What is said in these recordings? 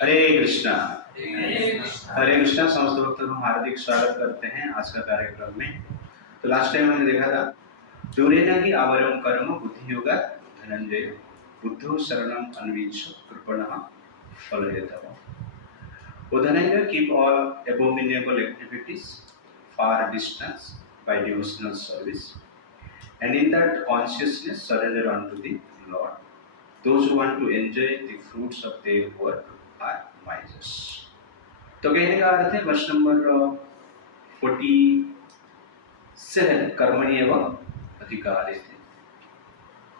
हरे कृष्णा। हरे कृष्णा। समस्त भक्तों को हार्दिक स्वागत करते हैं आज का कार्यक्रम में। तो लास्ट टाइम हमने देखा था दूरेना की आवरम कर्म बुद्धि योगा धनंजय बुद्धो शरणम अन्वीक्षो कृपणः फलयतः। O Dhananjay, keep all abominable activities far distance by devotional service, and in that consciousness surrender unto the Lord. Those who want to enjoy the fruits of their work are misers. तो कहने का अर्थ है वर्ष number 47 कर्मणि एवं अधिकारे थे।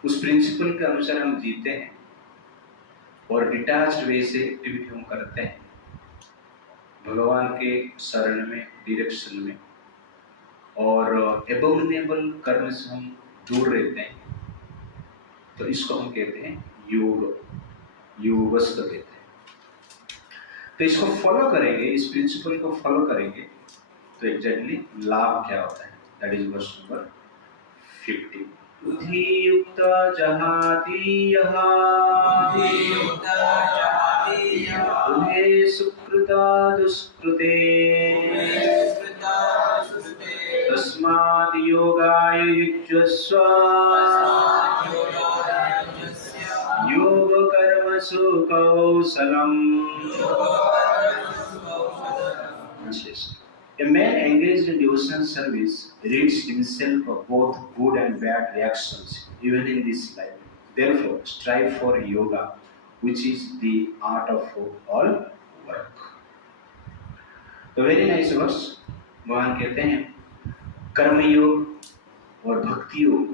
उस प्रिंसिपल के अनुसार हम जीते हैं और डिटैच्ड वे से एक्टिविटी हम करते हैं भगवान के शरण में, डायरेक्शन में, और एबोमिनेबल कर्म से हम दूर रहते हैं। तो इसको हम कहते हैं योग, योगस्थ कहते हैं। तो इसको फॉलो करेंगे, इस प्रिंसिपल को फॉलो करेंगे तो एग्जैक्टली लाभ क्या होता है। That is verse number 50। बुद्धि युक्त जहातीयः उभे सुकृता दुष्कृते तस्मात् योगाय युज्यस्व योग कर्मसु कौशलम्। A man engaged in devotional service rids himself of both good and bad reactions, even in this life. Therefore, strive for yoga, which is the art of all work. तो very nice verse. भगवान कहते हैं कर्म योग और भक्ति योग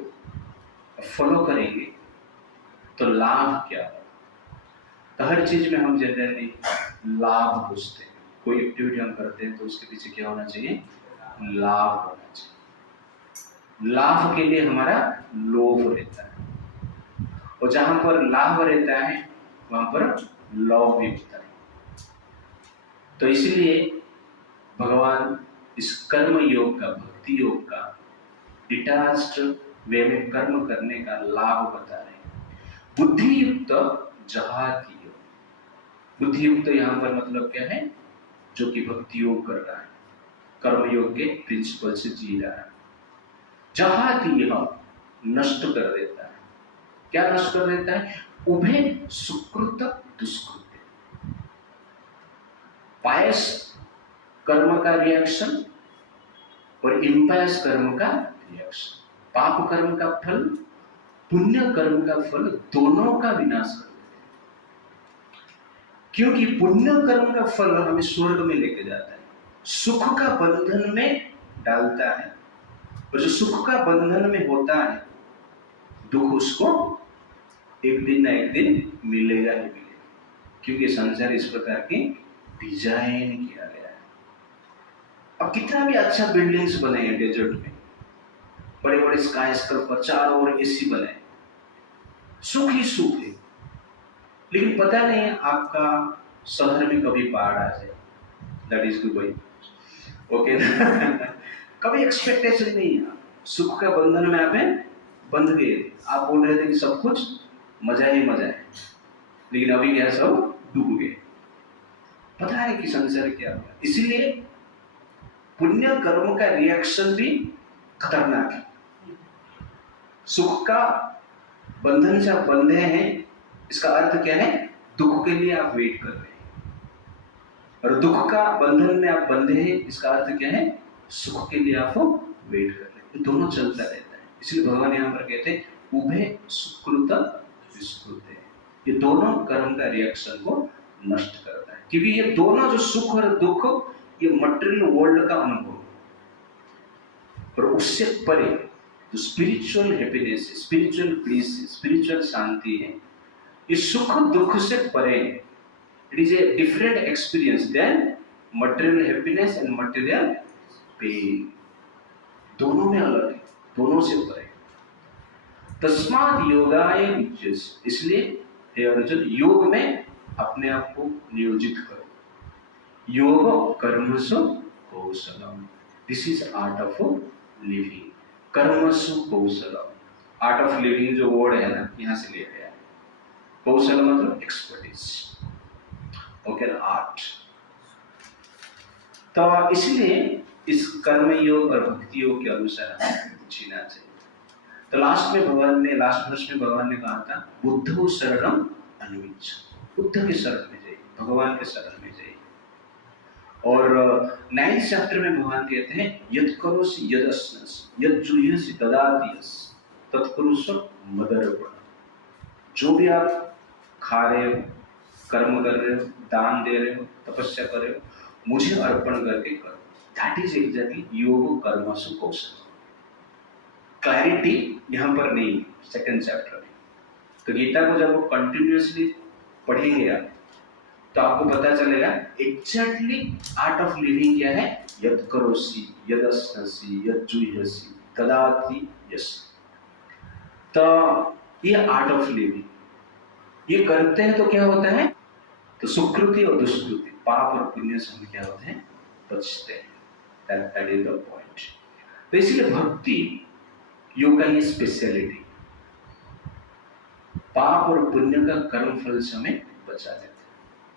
follow करेंगे तो लाभ क्या है। तो हर चीज में हम जनरली लाभ खोजते हैं। कोई एक्टिविटी हम करते हैं तो उसके पीछे क्या होना चाहिए, लाभ होना चाहिए। लाभ के लिए हमारा लोभ रहता है और जहां पर लाभ रहता है वहां पर लोभ भी होता है। तो इसलिए भगवान इस कर्म योग का, भक्ति योग का, डिटैच्ड वे में कर्म करने का लाभ बता रहे हैं। बुद्धि युक्त जहाती योग। बुद्धि युक्त यहाँ पर मतलब क्या है, जो कि भक्ति योग कर रहा है, कर्म योग के प्रिंसिपल से जी रहा है। जहाती नष्ट कर देता है। क्या नष्ट कर देता है, उभे सुकृत दुष्कृत। पायस कर्म का रिएक्शन और इम्पायस कर्म का रिएक्शन। पाप कर्म का फल, पुण्य कर्म का फल, दोनों का विनाश कर देते हैं। क्योंकि पुण्य कर्म का फल हमें स्वर्ग में लेके जाता है, सुख का बंधन में डालता है, और जो सुख का बंधन में होता है दुख उसको एक दिन ना एक दिन मिलेगा ही मिलेगा। क्योंकि संसार इस प्रकार की डिजाइन किया गया है। अब कितना भी अच्छा बिल्डिंग्स बने हैं डेजर्ट में, बड़े बड़े स्काई स्क्रैपर, चारों ओर एसी बने, सुख ही सुख है, लेकिन पता नहीं आपका शहर में कभी बाढ़ आ जाए। दैट इज दुबई, ओके ना। कभी एक्सपेक्टेशन नहीं है, सुख के बंधन में आप बंध गए। आप बोल रहे थे कि सब कुछ मजा ही मजा है, लेकिन अभी क्या, सब डूब गए। पता है कि संसार क्या हुआ। इसलिए पुण्य कर्म का रिएक्शन भी खतरनाक है। सुख का बंधन से आप बंधे हैं, इसका अर्थ क्या है, दुख के लिए आप वेट कर रहे हैं, और दुख का बंधन में आप बंधे हैं, इसका अर्थ क्या है, सुख के लिए आप वेट कर रहे हैं। ये दोनों चलता रहता है। इसलिए भगवान यहाँ पर कहते हैं उभे सुकृत दुष्कृत। ये दोनों कर्म का रिएक्शन को नष्ट करता है। क्योंकि ये दोनों जो सुख और दुख, ये मटेरियल वर्ल्ड का अनुभव, और उससे परे जो spiritual happiness, spiritual peace, spiritual शांति है, ये सुख दुख से परे। It is a different experience than material happiness and material pain. दोनों में अलग है, दोनों से परे। तस्मात् योगाय युज्यस्व। इसलिए हे अर्जुन, योग में अपने आप को नियोजित करो। योग कर्मसु कौशलम। This is art of living. कर्मसु कौशलम, आर्ट ऑफ लिविंग जो वर्ड है ना, यहां से लिया गया है। कौशल मतलब एक्सपर्टीज, ओके। तो इसलिए इस कर्म योग और भक्ति योग के अनुसार हमें जीना चाहिए। तो लास्ट वर्ष में भगवान ने कहा था बुद्धो शरणम अन्विच्छ, बुद्ध के शरण में जाइए, भगवान के शरण में जाइए। और 9th चैप्टर में भगवान कहते हैं यद करोसि यद अश्नसि यद जुह्यसि तदातियसि तत्कुरुष्व मदर्पण। जो भी आप खा रहे हो, कर्म कर रहे हो, दान दे रहे हो, तपस्या कर रहे हो, मुझे अर्पण करके करो। दैट इज एग्जैक्टली योग कर्मसु कौशल। क्लैरिटी यहाँ पर नहीं है 2nd चैप्टर में। तो गीता को जब वो कंटिन्यूअसली पढ़ेंगे आप, तो आपको पता चलेगा एग्जैक्टली आर्ट ऑफ लिविंग क्या है। यद करोसि यद अश्नसि यद जुह्यसि तदाति यसि। तो ये आर्ट ऑफ लिविंग, ये करते हैं तो क्या होता है, तो सुकृति और दुष्कृति, पाप और पुण्य से हम क्या होते हैं, बचते हैं। That is the point. तो इसलिए भक्ति योग का ये स्पेशलिटी, पाप और पुण्य का कर्म फल से हमें बचा देता है।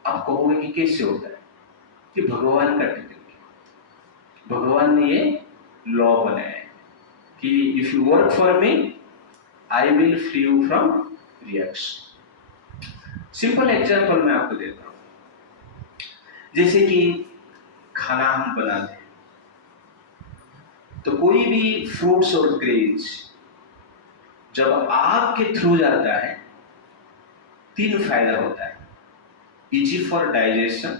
आप कहोगे कि कैसे होता है, कि भगवान का टेक्निक, भगवान ने ये लॉ बनाया है कि if you work for me I will free you from reaction. Simple example मैं आपको देता हूं। जैसे कि खाना हम बनाते हैं, तो कोई भी फ्रूट्स और ग्रेन्स जब आग के थ्रू जाता है 3 फायदा होता है। Easy for digestion,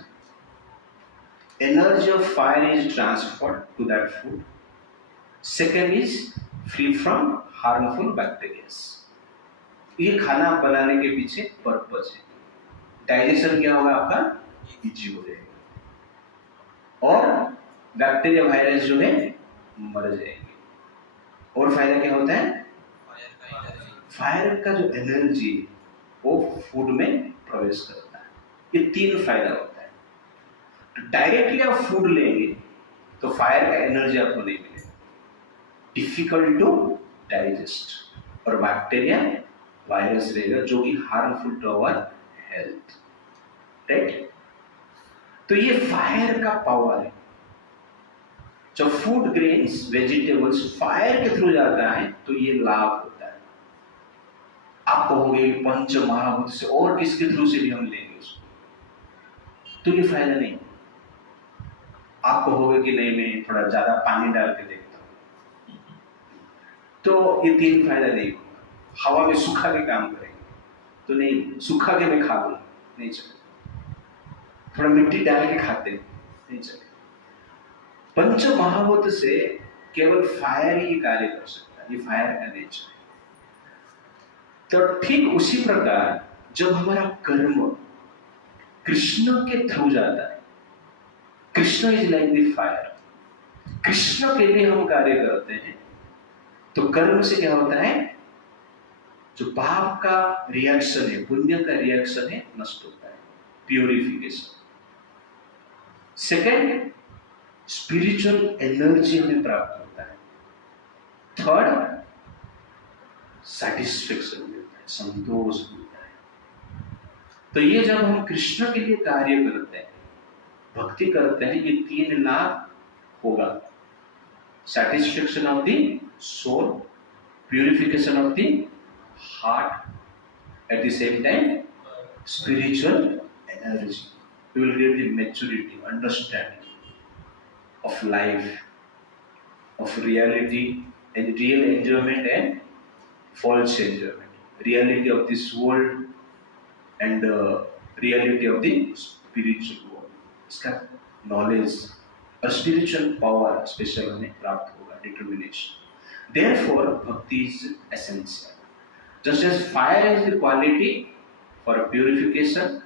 energy of fire is transferred to that food, second is free from harmful bacterias. ये खाना बनाने के पीछे पर्पज है। डाइजेशन क्या होगा आपका, इजी हो जाएगा, और बैक्टीरिया वायरस जो है मर जाएंगे। और फायदा क्या होता है, फायर का जो एनर्जी वो फूड में प्रवेश करता है। ये 3 फायदा होता है। तो डायरेक्टली आप फूड लेंगे तो फायर का एनर्जी आपको नहीं मिलेगा, डिफिकल्ट टू डाइजेस्ट, और बैक्टीरिया वायरस रहेगा जो कि harmful to our health, right. तो ये फायर का पावर है। जब फूड ग्रेन्स वेजिटेबल्स फायर के थ्रू जाता है तो ये लाभ होता है। आप कहोगे पंच महाभूत से और किसके थ्रू से भी हम लेंगे उसको, तो ये फायदा नहीं। आप कहोगे कि नहीं मैं थोड़ा ज्यादा पानी डाल के देखता हूं, तो ये 3 फायदा नहीं होगा। हवा में सूखा के काम करेंगे तो नहीं, सूखा के मैं खा लूंगा नहीं चलेगा, थोड़ा मिट्टी डाल के खाते नहीं चलेगा। पंच महाभूत से केवल फायर ही कार्य कर सकता है, ये फायर का नेचर है। तो ठीक उसी प्रकार जब हमारा कर्म कृष्ण के थ्रू जाता है, Krishna is like the fire, Krishna के लिए हम कार्य करते हैं, तो कर्म से क्या होता है, जो पाप का रिएक्शन है, पुण्य का रिएक्शन है, नष्ट होता है, प्यूरिफिकेशन। सेकेंड, स्पिरिचुअल एनर्जी हमें प्राप्त होता है। थर्ड, सैटिस्फैक्शन मिलता है, संतोष मिलता है। तो ये जब हम कृष्ण के लिए कार्य करते हैं, भक्ति करते हैं, ये 3 लाभ होगा। Satisfaction of the soul, purification of the heart, at the same time spiritual energy. You will get the maturity, understanding of life, of reality, and real enjoyment and false enjoyment. Reality of this world and reality of the spiritual world. इसका knowledge और spiritual power special हमें प्राप्त होगा, determination. Therefore, bhakti is essential. Just as fire is the quality for purification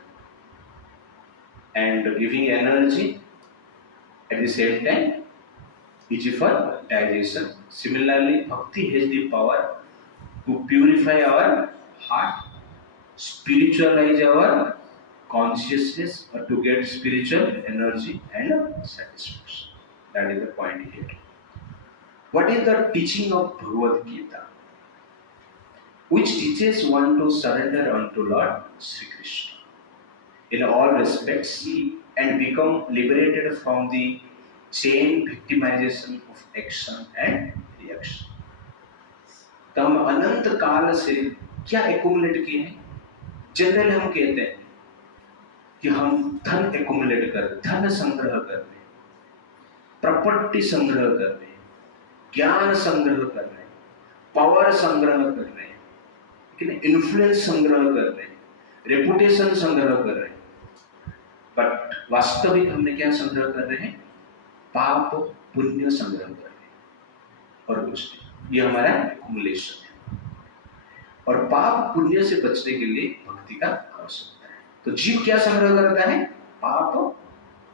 and giving energy, at the same time easy for digestion, similarly bhakti has the power to purify our heart, spiritualize our consciousness, or to get spiritual energy and satisfaction. That is the point here. What is the teaching of Bhagavad Gita, which teaches one to surrender unto Lord Sri Krishna in all respects and become liberated from the chain victimisation of action and reaction. तो हम अनंत काल से क्या accumulate किए हैं? Generally हम कहते हैं कि हम धन एक्यूमुलेट कर, धन संग्रह कर रहे हैं, प्रॉपर्टी संग्रह कर रहे हैं, ज्ञान संग्रह कर रहे हैं, पावर संग्रह कर रहे हैं, इन्फ्लुएंस संग्रह कर रहे हैं, रेपुटेशन संग्रह कर रहे हैं। बट वास्तविक हमने क्या संग्रह कर रहे हैं? पाप पुण्य संग्रह कर रहे हैं और कुछ नहीं। ये हमारा एक्यूमुलेशन है। और पाप पुण्य से बचने के लिए भक्ति का आवश्यकता है। तो जीव क्या संग्रह करता है? पाप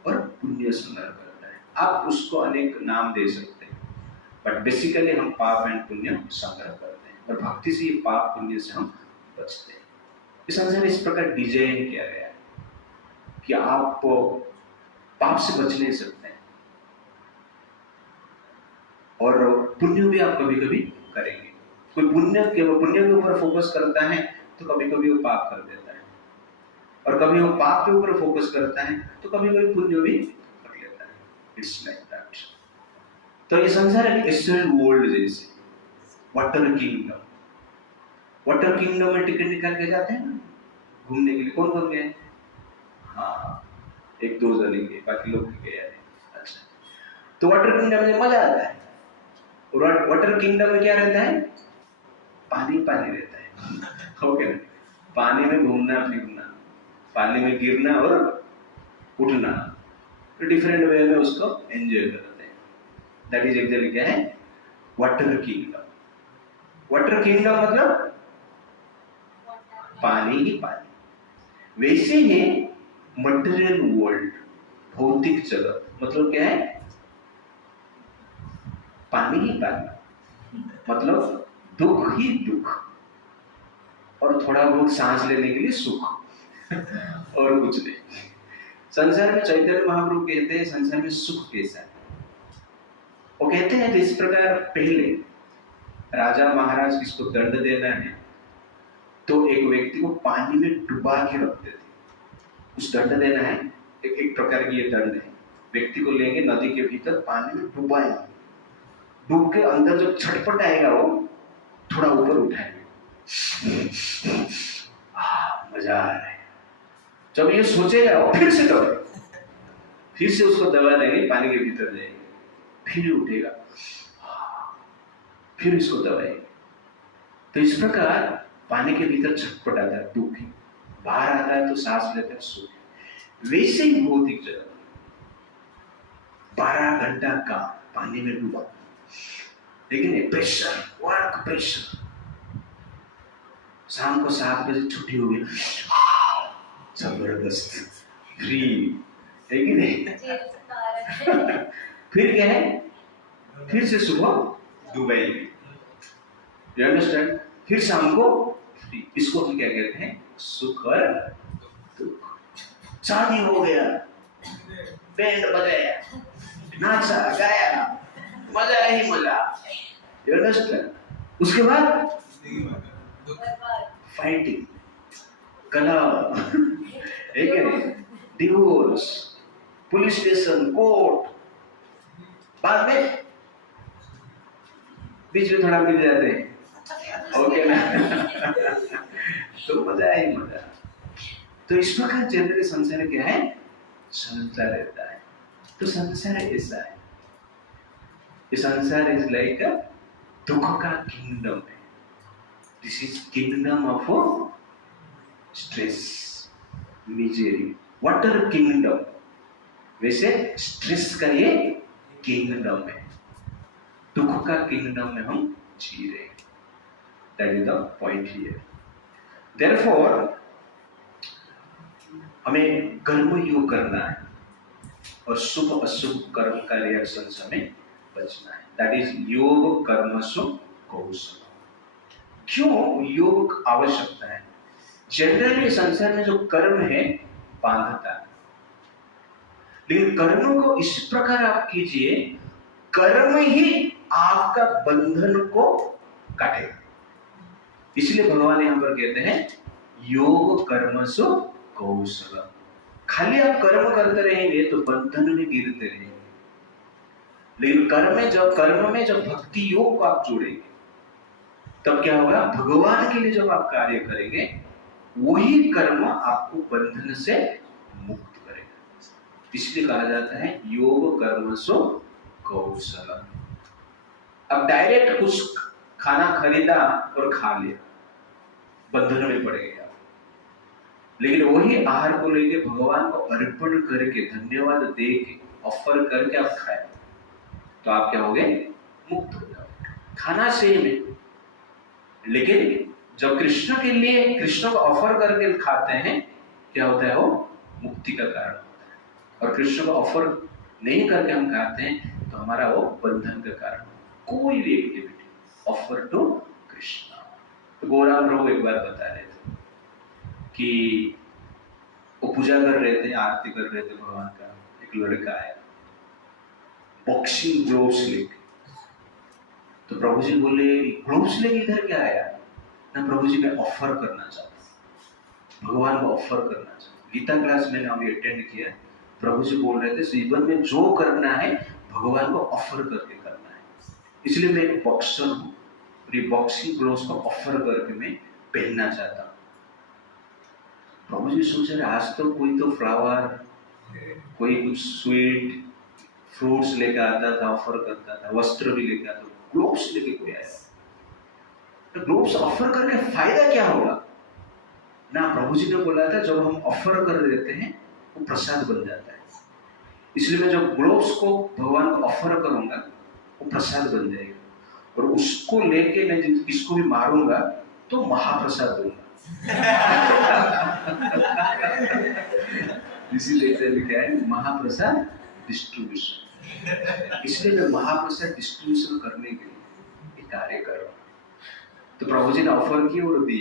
और पुण्य संग्रह करता है। आप उसको अनेक नाम दे सकते हैं, बट बेसिकली हम पाप एंड पुण्य संग्रह करते हैं और भक्ति से ये पाप पुण्य से हम बचते हैं। इस संसार में इस प्रकार डिजाइन किया गया है कि आप पाप से बच नहीं सकते हैं और पुण्य भी आप कभी कभी करेंगे। कोई पुण्य के ऊपर फोकस करता है तो कभी कभी वो पाप कर देता है, और कभी वो पाप के ऊपर फोकस करता है तो कभी कभी पुण्य भी कर लेता है। It's like that. तो ये संसार है एस्ट्रल वर्ल्ड जैसे वाटर किंगडम। वाटर किंगडम में टिकट निकाल के जाते हैं ना घूमने के लिए। कौन कौन गए? हाँ, एक दो जने गए, बाकी लोग गए नहीं। अच्छा, तो वाटर किंगडम में मजा आता है। वाटर किंगडम में क्या रहता है? पानी पानी रहता है। ओके ना? पानी में घूमना फिरना, पानी में गिरना और उठना, तो डिफरेंट वे में उसको एंजॉय करते हैं। दैट इज एक्चुअली क्या है? Water kingdom. वाटर किंगडम मतलब पानी ही पानी। वैसे ही मटेरियल वर्ल्ड, भौतिक जगत, मतलब क्या है? पानी ही पानी, मतलब दुख ही दुख और थोड़ा बहुत सांस लेने के लिए सुख और कुछ नहीं। संसार में चैतन्य महाप्रभु कहते हैं संसार में सुख कैसा है? वो कहते हैं जिस प्रकार पहले राजा महाराज किसको दंड देना है तो एक व्यक्ति को पानी में डुबा के रखते थे। उस दंड देना है, एक प्रकार की ये दंड है। व्यक्ति को लेंगे नदी के भीतर, पानी में डुबाएंगे, डूब के अंदर जो छटपट आएगा वो थोड़ा ऊपर उठाएंगे, मजा आ रहा है। जब ये सोचेगा वो फिर से दबाए, फिर से उसको दबा देंगे, पानी के भीतर जाएंगे, फिर उठेगा, फिर इसको दबाएंगे। तो इस प्रकार पानी के भीतर छटपट आता है, दुख, बाहर आता है तो सांस लेता है, सुख। वैसे ही भौतिक जगत 12 घंटा का पानी में डूबा, लेकिन प्रेशर, वर्क प्रेशर। शाम को 7 बजे छुट्टी हो गई, जबरदस्त फ्री, है कि नहीं? फिर क्या है? फिर से सुबह दुबई, यू अंडरस्टैंड? फिर शाम को फ्री। इसको हम क्या कहते हैं? सुख और दुख। शादी हो गया, बैंड बजाया, नाचा गाया, मजा ही मजा, यू अंडरस्टैंड? उसके बाद फाइटिंग, कलह, है कि नहीं? डिवोर्स, पुलिस स्टेशन, कोर्ट, बाद में बीच में थोड़ा मिल जाते हैं, ओके ना? तो मजा ही मजा। तो इस प्रकार जनरली संसार क्या है? चलता रहता है। तो संसार ऐसा है, ये संसार इज लाइक दुख का किंगडम है। This is kingdom of stress, misery, water kingdom. वैसे स्ट्रेस का ये किंगडम है, दुख का किंगडम में हम जी रहे हैं। That is the point here. Therefore, हमें कर्म योग करना है और शुभ अशुभ कर्म का रिएक्शन से हमें बचना है। That is योग कर्मसु कौशल। क्यों योग आवश्यकता है? जनरली संसार में जो कर्म है बांधता है, लेकिन कर्म को इस प्रकार आप कीजिए, कर्म ही आपका बंधन को काटेगा। इसलिए भगवान यहां पर कहते हैं योग कर्मसु कौशल। खाली आप कर्म करते रहेंगे तो बंधन में गिरते रहेंगे, लेकिन कर्म में जब भक्ति योग को आप जोड़ेंगे तब क्या होगा, भगवान के लिए जब आप कार्य करेंगे वही कर्म आपको बंधन से मुक्त करेगा। इसलिए कहा जाता है योग कर्म सो कौशल। अब डायरेक्ट कुछ खाना खरीदा और खा लिया, बंधन में पड़ गया। लेकिन वही आहार को लेके भगवान को अर्पण करके, धन्यवाद दे के, ऑफर करके आप खाए तो आप क्या होगे, मुक्त हो जाओगे। खाना सेम है, लेकिन जब कृष्ण के लिए, कृष्ण को ऑफर करके खाते हैं, क्या होता है, वो मुक्ति का कारण होता है। और कृष्ण को ऑफर नहीं करके हम खाते हैं तो हमारा वो बंधन का कारण। कोई भी एक्टिविटी ऑफर टू कृष्ण। तो गौरांग प्रभु एक बार बता रहे थे कि वो पूजा कर रहे थे, आरती कर रहे थे भगवान का। एक लड़का आया बॉक्सिंग ग्लोव्स लेके। तो प्रभु जी बोले, ग्लोव्स लेके इधर क्या आया? ना प्रभु जी, मैं ऑफर करना चाहता हूँ, भगवान को ऑफर करना चाहता हूँ। गीता क्लास मैंने अभी अटेंड किया। प्रभु जी बोल रहे थे जीवन में जो करना है भगवान को ऑफर करके करना है। इसलिए मैं एक बॉक्सर हूँ, बॉक्सिंग ग्लोव्स को ऑफर करके मैं पहनना चाहता हूँ। प्रभु जी सोच रहे, आज तो कोई तो फ्लावर, कोई कुछ स्वीट फ्रूट्स लेकर आता था, ऑफर करता था, वस्त्र भी लेकर आता, ग्लोव्स लेके कोई आया तो ग्लोव्स ऑफर करके फायदा क्या होगा ना? प्रभु जी ने बोला था जब हम ऑफर कर देते हैं वो प्रसाद बन जाता है। इसलिए मैं जब ग्लोव्स को भगवान को ऑफर करूंगा वो प्रसाद बन जाएगा, और उसको लेके मैं किसको भी मारूंगा तो महाप्रसाद दूंगा। इसीलिए लिखा है महाप्रसाद डिस्ट्रीब्यूशन। इसलिए मैं महाप्रसाद डिस्ट्रीब्यूशन करने के लिए कार्य कर रहा हूँ। तो प्रभु जी ने ऑफर की और दी।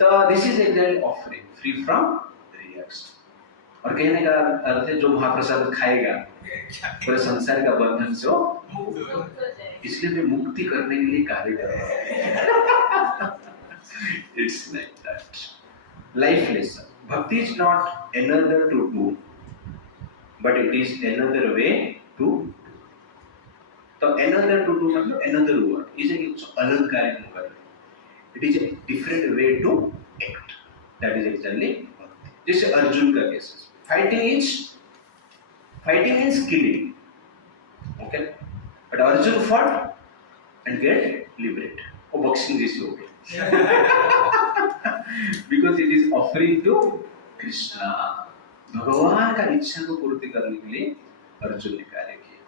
तो this is actually offering free from reaction. और कहने का अर्थ है जो महाप्रसाद खाएगा पूरे संसार का बंधन से इसलिए मैं मुक्ति करने के लिए कार्य कर रहा हूँ। It's like that. Life lesson. Bhakti is not another to do, but it is another way to do. तो another to do मतलब another word, इसे कुछ अलग कार्य हम कर रहे हैं। It is a different way to act. That is exactly भक्ति। जैसे अर्जुन का case, fighting means killing, okay? But Arjun fought and get liberated. वो बॉक्सिंग जैसी हो गई। Because it is offering to Krishna. भगवान का इच्छा को पूर्ति करने के लिए अर्जुन ने कार्य किया।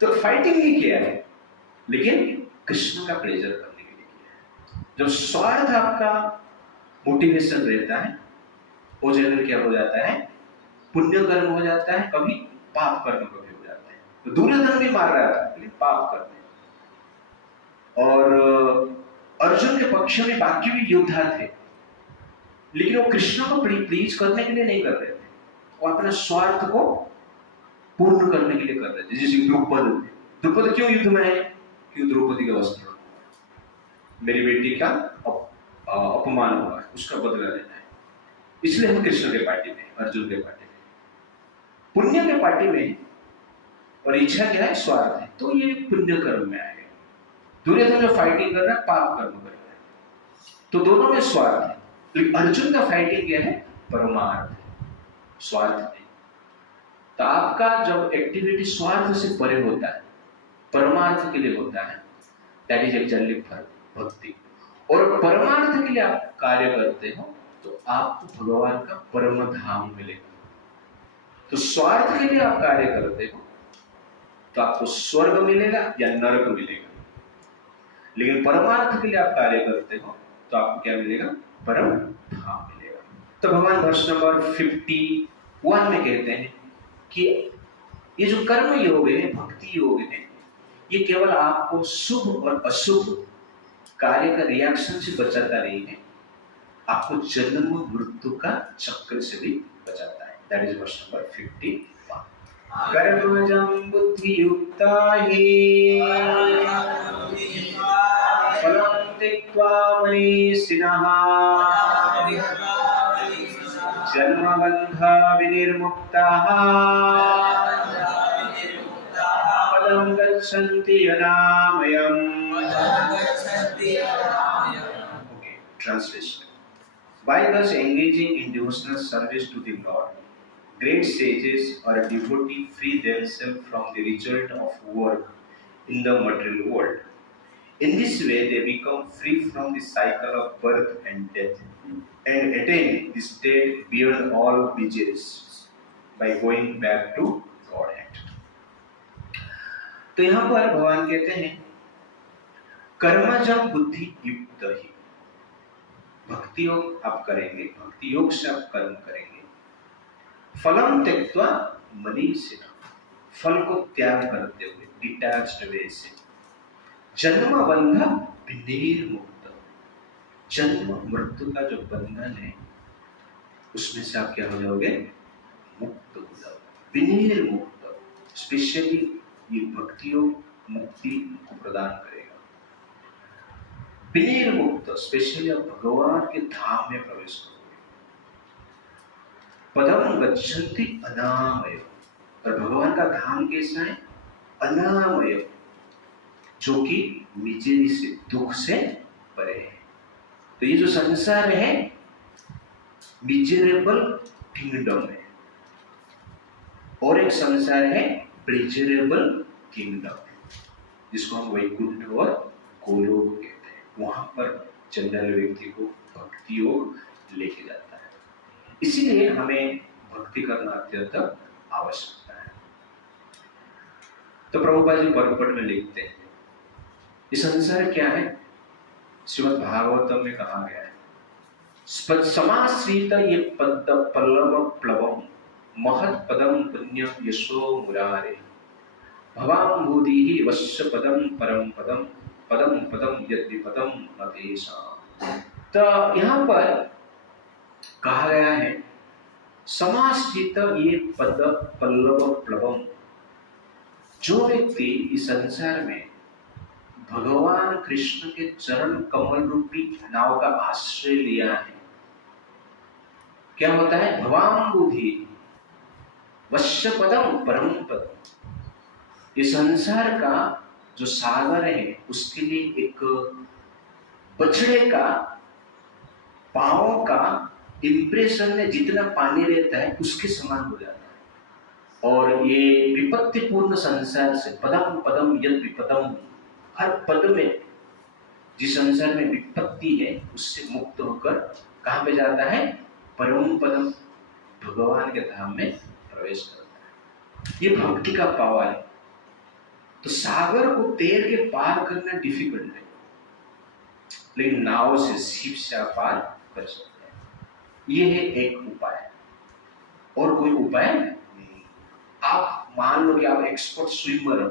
तो फाइटिंग ही किया है, लेकिन कृष्ण का प्लेजर करने के लिए किया है। जब स्वार्थ आपका मोटिवेशन रहता है वो जनरल क्या हो जाता है, पुण्य कर्म हो जाता है, कभी पाप कर्म कभी हो जाता है। तो दुर्योधन भी मार रहा था लेकिन पाप कर्म। और अर्जुन के पक्ष में बाकी भी योद्धा थे, लेकिन वो कृष्ण को प्लीज करने के लिए नहीं कर रहे थे, वो अपने स्वार्थ को पूर्ण करने के लिए कर रहे थे। जैसे द्रौपद क्यों युद्ध में है? क्यों द्रौपदी का वस्त्र, मेरी बेटी का अपमान हुआ है, उसका बदला लेना है, इसलिए हम कृष्ण के पार्टी में, अर्जुन के पार्टी में, पुण्य के पार्टी में। और इच्छा क्या है? स्वार्थ है, तो ये पुण्य कर्म में आएगा। दुर्योधन में फाइटिंग कर रहा है, पाप कर्म कर रहा है, तो दोनों में स्वार्थ है। लेकिन अर्जुन का फाइटिंग क्या है? परमार्थ, स्वार्थ नहीं। तो आपका जब एक्टिविटी स्वार्थ से परे होता है, परमार्थ के लिए होता है, दैट इज एक्चुअली भक्ति। और परमार्थ के लिए आप कार्य करते हो तो आपको भगवान का परम धाम मिलेगा। तो स्वार्थ के लिए आप कार्य करते हो तो आपको स्वर्ग मिलेगा या नरक मिलेगा, लेकिन परमार्थ के लिए आप कार्य करते हो तो आपको क्या मिलेगा? परम धाम मिलेगा। तो भगवान वर्ष नंबर 51 में कहते हैं कि ये जो कर्म योग है, भक्ति योग है, ये केवल आपको शुभ और अशुभ कार्य का रिएक्शन से बचाता नहीं है, आपको जन्म मृत्यु का चक्र से भी बचाता है। दैट इज वर्ष नंबर 51। कर्मजं बुद्धियुक्ता हि फलं त्यक्त्वा मनीषिणः जन्मबन्ध विनिर्मुक्ताः पदं गच्छन्ति अनामयम्। Okay, translation. By thus engaging in devotional service to the Lord, great sages or a devotee free themselves from the result of work in the material world. In this way, they become free from the cycle of birth and death and attain the state beyond all miseries by going back to Godhead. तो यहाँ पर भगवान कहते हैं कर्मजं बुद्धि युक्त ही, भक्ति योग आप करेंगे, भक्ति योग से आप कर्म करेंगे, फलम त्यक्त्वा मनीषिणः, फल को त्याग करते हुए डिटैच्ड वे से, जन्म बंध विनिर्मुक्त, जन्म मृत्यु का जो बंधन है उसमें से आप क्या हो जाओगे, मुक्त हो जाओगे, विनिर्मुक्त। स्पेशली ये भक्ति योग मुक्ति को प्रदान करेगा। विनिर्मुक्त स्पेशली आप भगवान के धाम में प्रवेश करोगे। पदम गच्छन्ति अनामय, और भगवान का धाम कैसा है, अनामय, जो कि मिजरी से, दुख से परे है। तो ये जो संसार है मिजरेबल किंगडम है, और एक संसार है प्लेजरेबल किंगडम, जिसको हम वैकुंठ और गोलोक कहते हैं। वहां पर जनरल व्यक्ति को भक्ति योग लेके जाता है। इसीलिए हमें भक्ति करना अत्यंत आवश्यकता है। तो प्रभुपाद जी परपट में लिखते हैं ये संसार क्या है, श्रीमद् भागवतम में कहा गया है, समाश्रित ये पद पल्लव प्लवम महत् पदम पुण्य यशो मुरारे भवाम्बुधिः वश्य पदम परम पदम पदम पदम यद्विपदम नतेषाम्। तो यहाँ पर कहा गया है समाश्रित ये पद पल्लव प्लवम, जो व्यक्ति इस संसार में भगवान कृष्ण के चरण कमल रूपी नाव का आश्रय लिया है, क्या होता है, भवाम्बुधि वश्य पदम परम पदम, ये संसार का जो सागर है उसके लिए एक बछड़े का पांव का इंप्रेशन में जितना पानी रहता है उसके समान हो जाता है। और ये विपत्तिपूर्ण संसार से पदम पदम यद विपदम, हर पद में जिस संसार में विपत्ति है उससे मुक्त होकर कहाँ पे जाता है, परम पदम, भगवान के धाम में प्रवेश करता है। ये भक्ति का पावर है। तो सागर को तैर के पार करना डिफिकल्ट है, लेकिन नाव से, शिप से आप पार कर सकते हैं। ये है एक उपाय, और कोई उपाय नहीं। आप मान लो कि आप एक्सपर्ट स्विमर हो,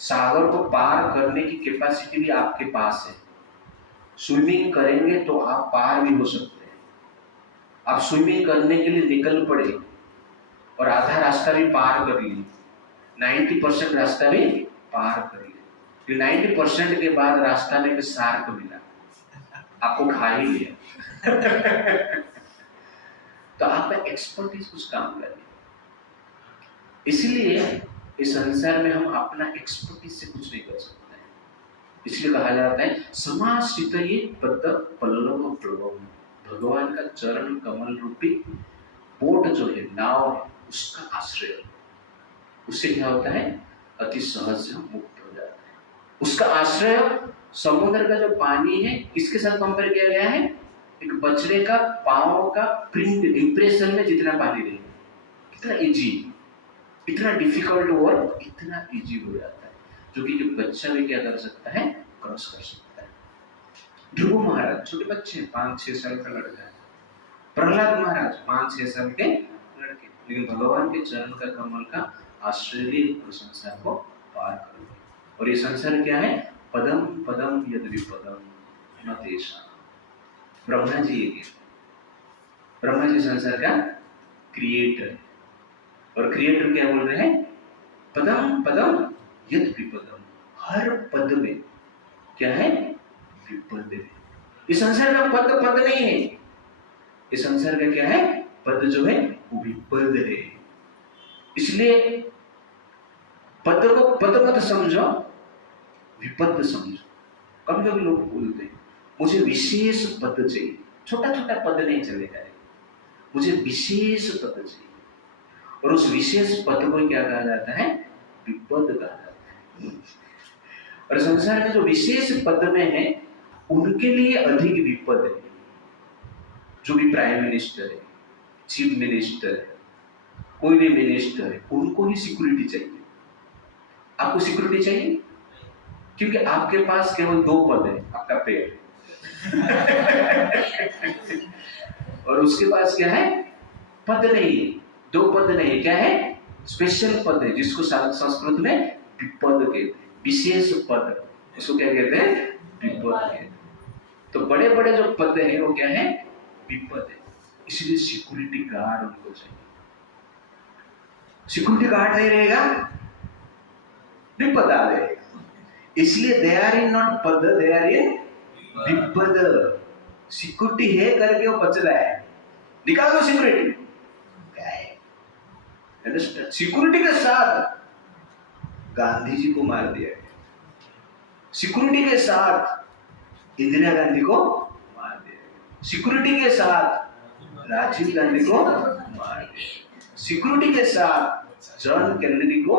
सागर को पार करने की कैपेसिटी भी आपके पास है, स्विमिंग करेंगे तो आप पार भी हो सकते हैं। आप स्विमिंग करने के लिए निकल पड़े और आधा रास्ता भी पार कर लिए, 90% रास्ता भी पार कर लिया, 90% के बाद रास्ता में एक शार्क मिला, आपको खा ही लिया तो आपका एक्सपर्टीज कुछ काम कर लिया। इसलिए इस संसार में हम अपना एक्सपर्टीज से कुछ नहीं कर सकते हैं। इसलिए कहा जाता है समाश्रित ये पद पल्लव प्लवम, भगवान का चरण कमल रूपी बोट जो है, नाव है, उसका आश्रय, उससे क्या होता है, अति सहज मुक्त हो जाता है। उसका आश्रय समुद्र का जो पानी है, किसके साथ कंपेयर किया गया है, एक बछड़े का पांव का प्रिंट इंप्रेशन में जितना पानी रहेगा, कितना इजी, इतना डिफिकल्ट वर्क इतना इजी हो जाता है, जो कि जो बच्चा भी क्या कर सकता है, क्रॉस कर सकता है। ध्रुव महाराज छोटे बच्चे, 5-6 साल का लड़का है, प्रहलाद महाराज 5-6 साल के लड़के, लेकिन भगवान के चरण का कमल का आश्रय संसार को पार करोगे। और ये संसार क्या है, पदम पदम यद विपदम न तेषाम्। ब्रह्मा जी ये, ब्रह्मा जी संसार का क्रिएटर है, और क्रिएटर क्या बोल रहे हैं, पदम पदम यद विपदम, हर पद में क्या है, विपद है। इस संसार का पद पद नहीं है, इस संसार का क्या है, पद जो है वो विपद है। इसलिए पद को पद मत समझो, विपद समझो। कभी कभी लोग बोलते हैं मुझे विशेष पद चाहिए, छोटा छोटा पद नहीं चलेगा, मुझे विशेष पद चाहिए। और उस विशेष पद को क्या कहा जाता है? विपद कहा जाता है। और संसार में जो विशेष पद में है उनके लिए अधिक विपद है। जो भी प्राइम मिनिस्टर है, चीफ मिनिस्टर है, कोई भी मिनिस्टर है, उनको ही सिक्योरिटी चाहिए। आपको सिक्योरिटी चाहिए क्योंकि आपके पास केवल 2 पद है, आपका पेड़ और उसके पास क्या है? पद नहीं है, 2 पद नहीं है। क्या है? स्पेशल पद है, जिसको संस्कृत में विपद कहते हैं, विशेष पद। उसको क्या कहते हैं? विपद कहते हैं। तो बड़े बड़े जो पद है वो क्या है? विपद है। इसलिए सिक्योरिटी गार्ड उनको चाहिए। सिक्योरिटी गार्ड नहीं रहेगा, विपद आ जाएगा। इसलिए दे आर इन नॉट पद, दे आर इन विपद। सिक्योरिटी है करके वो बच रहा है, निकाल दो सिक्योरिटी। क्या है? सिक्योरिटी के साथ गांधी जी को मार दिया गया, सिक्योरिटी के साथ इंदिरा गांधी को मार दिया गया, सिक्योरिटी के साथ राजीव गांधी को मार दिया, सिक्योरिटी के साथ जॉन कैनेडी को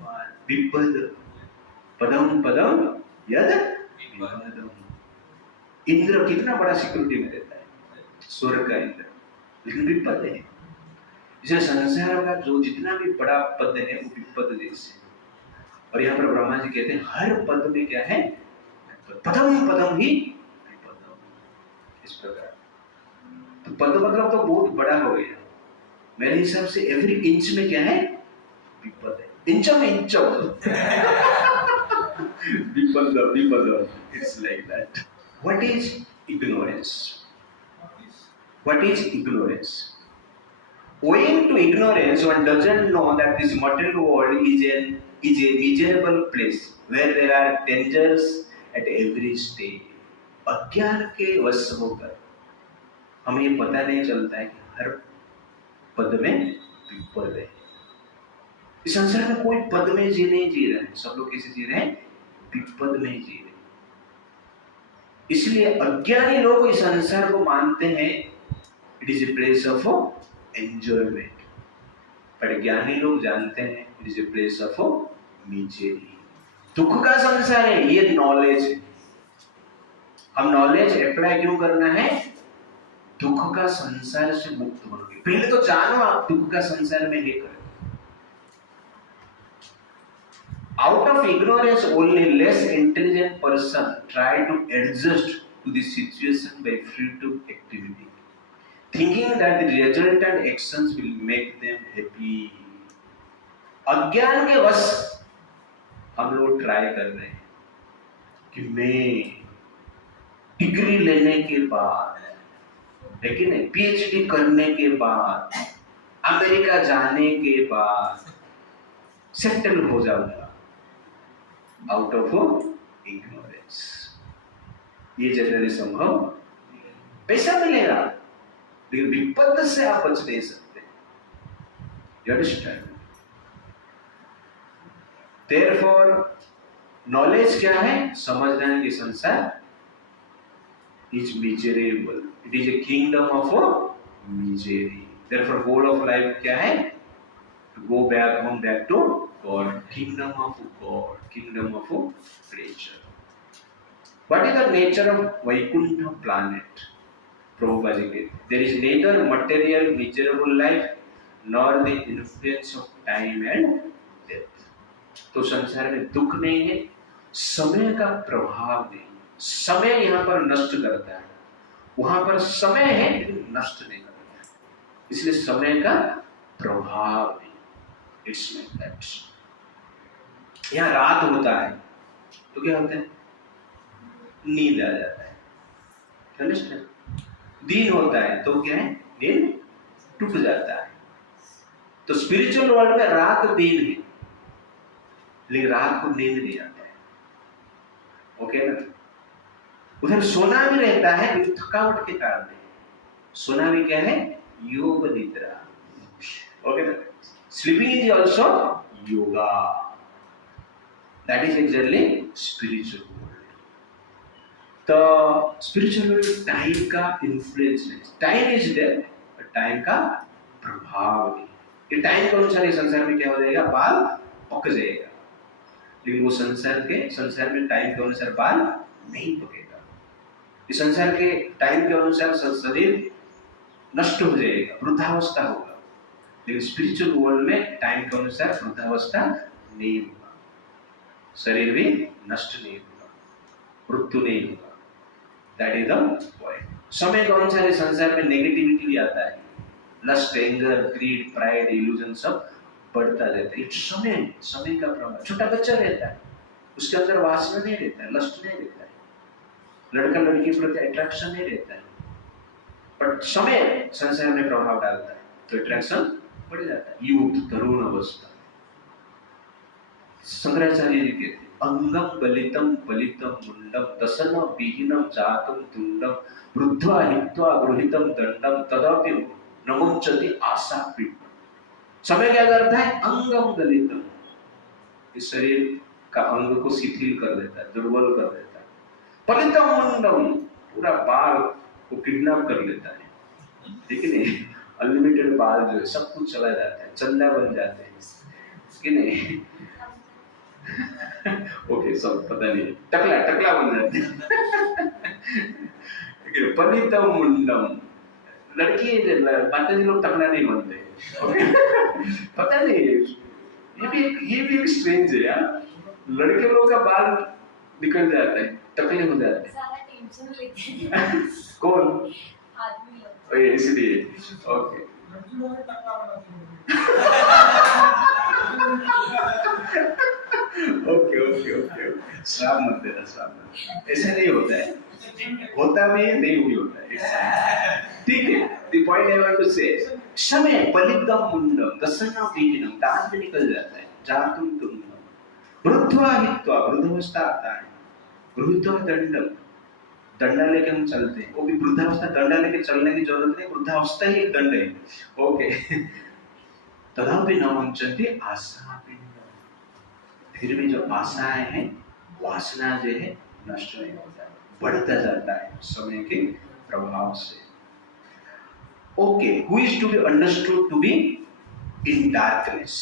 मार। विपद, पदम पदम यद विपदम। इंद्र कितना बड़ा सिक्योरिटी में रहता है, स्वर्ग का इंद्र, लेकिन विपद है। इसलिए संसार का जो जितना भी बड़ा पद है वो विपद जैसे। और यहाँ पर ब्रह्मा जी कहते हैं हर पद में क्या है? पदम पदम ही विपदम। इस प्रकार तो पद मतलब तो बहुत बड़ा हो गया। मेरे हिसाब से एवरी इंच में क्या है? विपद है। इंचम इंचम विपद विपद। It's like that. What is ignorance? What is ignorance? Owing to ignorance, one doesn't know that this material world is a miserable place where there are dangers at every stage. अज्ञान के वश होकर हमें ये पता नहीं चलता है कि हर पद में विपद है। इस संसार में कोई पद में नहीं जी रहा है, सब लोग कैसे जी रहे हैं? विपद में जी रहे हैं। इसलिए अज्ञानी लोग इस संसार को मानते हैं it is a place of enjoyment, पर ज्ञानी लोग जानते हैं it is a place of misery. दुख का संसार है, ये नॉलेज है। हम नॉलेज अप्लाई क्यों करना है? दुख का संसार से मुक्त होने। पहले तो जानो आप दुख का संसार में है। Out of ignorance, only less intelligent person try to adjust to the situation by freedom activity, thinking that the resultant actions will make them happy. अज्ञान के वश हम लोग ट्राई कर रहे हैं कि मैं डिग्री लेने के बाद, लेकिन पीएचडी करने के बाद, अमेरिका जाने के बाद सेटल हो जाऊंगा। आउट ऑफ इग्नोरेंस ये जनरली संभव। पैसा मिलेगा लेकिन विपद से आप बच नहीं सकते। You understand? Therefore, knowledge क्या है? समझना है कि संसार is miserable. It is a kingdom of misery. Therefore, goal of life क्या है? To go back to God, kingdom of God, kingdom of creation. What is the nature of Vaikuntha planet? Prabhupada ji, there is neither material miserable life nor the influence of time and death. तो संसार में दुख नहीं है, समय का प्रभाव नहीं। समय यहाँ पर नष्ट करता है, वहां पर समय है लेकिन नष्ट नहीं करता, इसलिए समय का प्रभाव नहीं। It's like that. यहाँ रात होता है तो क्या होता है? नींद आ जाता है। अंडरस्टैंड? दिन होता है तो क्या है? नींद टूट जाता है। तो स्पिरिचुअल वर्ल्ड में रात दिन है लेकिन रात को नींद नहीं आता है। ओके ना? उधर सोना भी रहता है लेकिन थकावट के कारण नहीं। सोना भी क्या है? योग निद्रा। ओके ना? Sleeping is also yoga. That is exactly spiritual world. तो स्पिरिचुअल वर्ल्ड टाइम का इन्फ्लुएंस है, टाइम इज देयर, टाइम का प्रभाव नहीं। ये टाइम के अनुसार ये संसार में क्या हो जाएगा, बाल पक जाएगा, लेकिन वो संसार में टाइम के अनुसार बाल नहीं पकेगा। इस संसार के टाइम के अनुसार शरीर नष्ट हो जाएगा, वृद्धावस्था होगा, लेकिन स्पिरिचुअल वर्ल्ड में टाइम के अनुसार वृद्धावस्था नहीं होगा, शरीर भी नष्ट नहीं होगा, मृत्यु नहीं होगा। That is the point. समय के अनुसार इस संसार में नेगेटिविटी भी आता है, lust, anger, greed, pride, illusion सब बढ़ता रहता है। समय का प्रभाव। छोटा बच्चा रहता है, उसके अंदर वासना नहीं रहता है, लस्ट नहीं रहता है, लड़का लड़की के प्रति अट्रैक्शन नहीं रहता है, बट समय संसार में प्रभाव डालता है तो अट्रैक्शन बढ़ जाता है। यूथ, तरुण अवस्था। शंकराचार्य जी कहते अंगम गलितम पलितम मुंडम दसन विहीनम जातम तुंडम वृद्ध्वा हित्वा गृहीतम दंडम तदापि नमुच्यते आशापीठ। समय क्या करता है, अंगम गलितम, इस शरीर का अंग को शिथिल कर देता है, दुर्बल कर देता है। पलितम मुंडम, पूरा बाल को किडनैप कर लेता है, लेकिन अनलिमिटेड बाल जो है सब कुछ चला जाता है, चंदा बन जाते हैं कि नहीं। ओके, सब पता नहीं, टकला बन जाते हैं। पलितम मुंडम, लड़की माता जी लोग टकला नहीं बनते, पता नहीं, ये भी एक स्ट्रेंज है यार। लड़के लोग का बाल निकल जाता है, टकले हो जाते हैं। कौन? इसलिए ओके। ओके ओके ओके, श्राप मत देना, श्राप ऐसा नहीं होता है, होता भी है, नहीं भी होता है, ठीक है। The point I want to say, समय पलितम मुंडम दसना विहीनम, दांत में निकल जाता है, जातुम तुंडम वृद्ध्वा हित्वा, वृद्धावस्था आता है, गृहीत्वा दंडम, डंडा लेके हम चलते हैं, वो भी वृद्धावस्था, डंडा लेके चलने की जरूरत नहीं, वृद्धावस्था ही एक दंड है, ओके। तदापि न मुच्यते आशापीठ, फिर भी जो आशाएं हैं, वासना जो है नष्ट नहीं होता, बढ़ता जाता है समय के प्रभाव से। Okay, who is to be understood to be in darkness?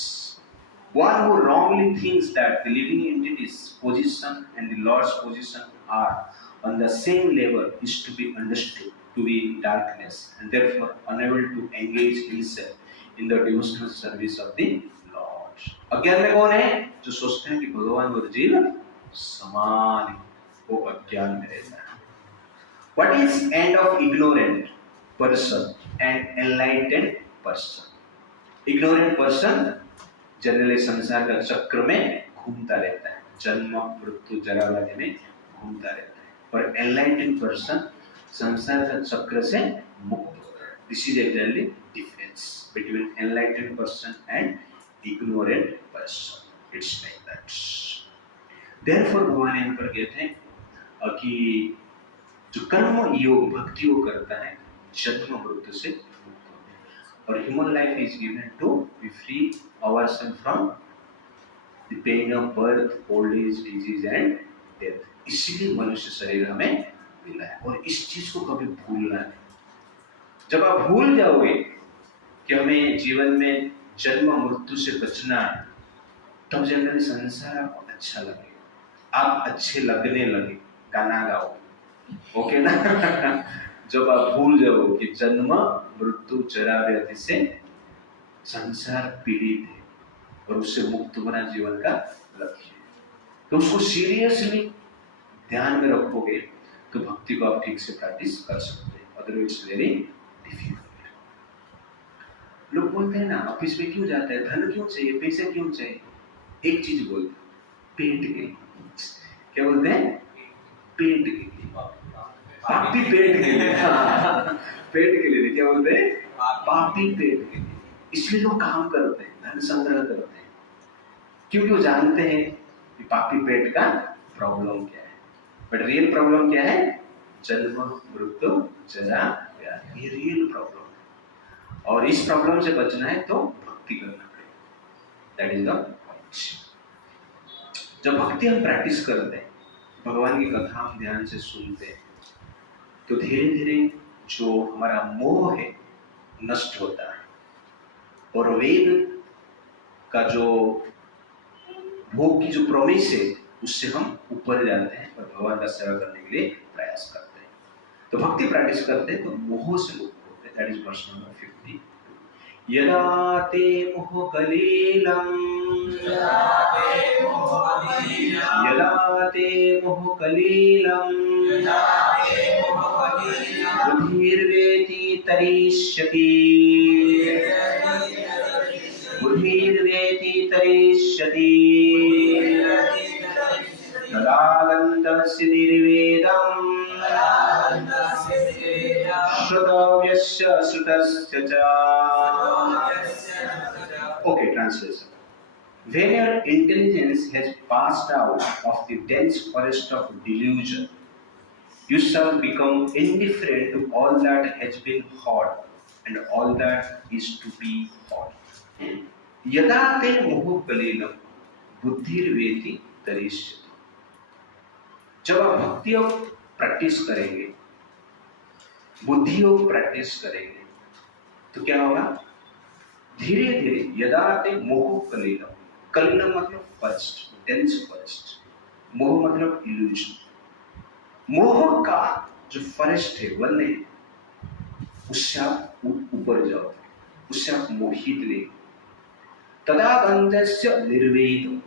One who wrongly thinks that the living entity's position and the Lord's position are on the same level is to be understood to be in darkness and therefore unable to engage himself in the devotional service of the Lord. अज्ञान में कौन है? जो सोचते हैं कि भगवान और जीव समान है, वो अज्ञान में रहता है। What is end of ignorant person and enlightened person? Ignorant person generally संसार का चक्र में घूमता रहता है, जन्म मृत्यु जरा व्याधि में घूमता रहता है, और एनलाइटेंड पर्सन संसार का चक्र से मुक्त होता है। This is actually difference between enlightened person and ignorant person, it's like that. Therefore भगवान यहाँ पर कहते हैं कि जो कर्म योग भक्ति योग करता है जन्म मृत्यु से मुक्त होता है, और human life is given to be free ourselves from the pain of birth, old age, disease and death. इसीलिए मनुष्य शरीर हमें मिला है, और इस चीज को कभी भूलना नहीं। जब आप भूल जाओगे कि हमें जीवन में जन्म मृत्यु से बचना है, तब जनरली संसार आपको अच्छा लगेगा, आप अच्छे लगने लगे, गाना गाओ, ओके ना। जब आप भूल जाओ कि जन्म मृत्यु जरा व्याधि से संसार पीड़ित है और उससे मुक्त होना जीवन का लक्ष्य है, तो उसको सीरियसली ध्यान में रखोगे तो भक्ति को आप ठीक से प्रैक्टिस कर सकते हैं, अदरवाइज इट्स वेरी डिफिकल्ट। लोग बोलते हैं ना, ऑफिस में क्यों जाता है, धन क्यों चाहिए, पैसे क्यों चाहिए? एक चीज बोलते, पेट के लिए। क्या बोलते हैं? पेट के लिए, पापी पेट के लिए। पेट के लिए क्या बोलते हैं? पापी पेट के लिए। इसलिए लोग काम करते हैं, धन संग्रह करते हैं, क्योंकि वो जानते हैं कि पापी पेट का प्रॉब्लम क्या है, बट रियल प्रॉब्लम क्या है? जन्म मृत्यु जरा व्याधि, ये रियल प्रॉब्लम है, और इस प्रॉब्लम से बचना है तो भक्ति करना पड़ेगा। That is the point. जब भक्ति हम प्रैक्टिस करते हैं, भगवान की कथा हम ध्यान से सुनते हैं, तो धीरे धीरे जो हमारा मोह है नष्ट होता है और वेद का जो भोग की जो प्रॉमिस है उससे हम ऊपर जाते हैं और भगवान का सेवा करने के लिए प्रयास करते हैं। तो भक्ति प्रैक्टिस करते हैं तो मोह से मुक्त होते हैं। That is verse number 50। यदा ते मोह कलीलम बुद्धिर्वेति तरिष्यति तदा गन्तव्यस्य निर्वेदम् श्रुतव्यस्य श्रुतस्य च। Okay, translation. When your intelligence has passed out of the dense forest of delusion, you shall become indifferent to all that has been heard and all that is to be heard. यदा ते मोह कलीलम बुद्धिर्वेति तरिष्यति। जब आप भक्ति योग practice करेंगे, बुद्धि योग प्रैक्टिस करेंगे, तो क्या होगा? धीरे धीरे यदा ते मोह कलीलम, कलीलम मतलब फर्स्ट, डेंस फर्स्ट, मोह मतलब इल्यूजन। मोह का जो फॉरेस्ट है, वन है, उससे आप ऊपर जाओ, उससे आप मोहित नहीं। तदा गंतस्य निर्वेद,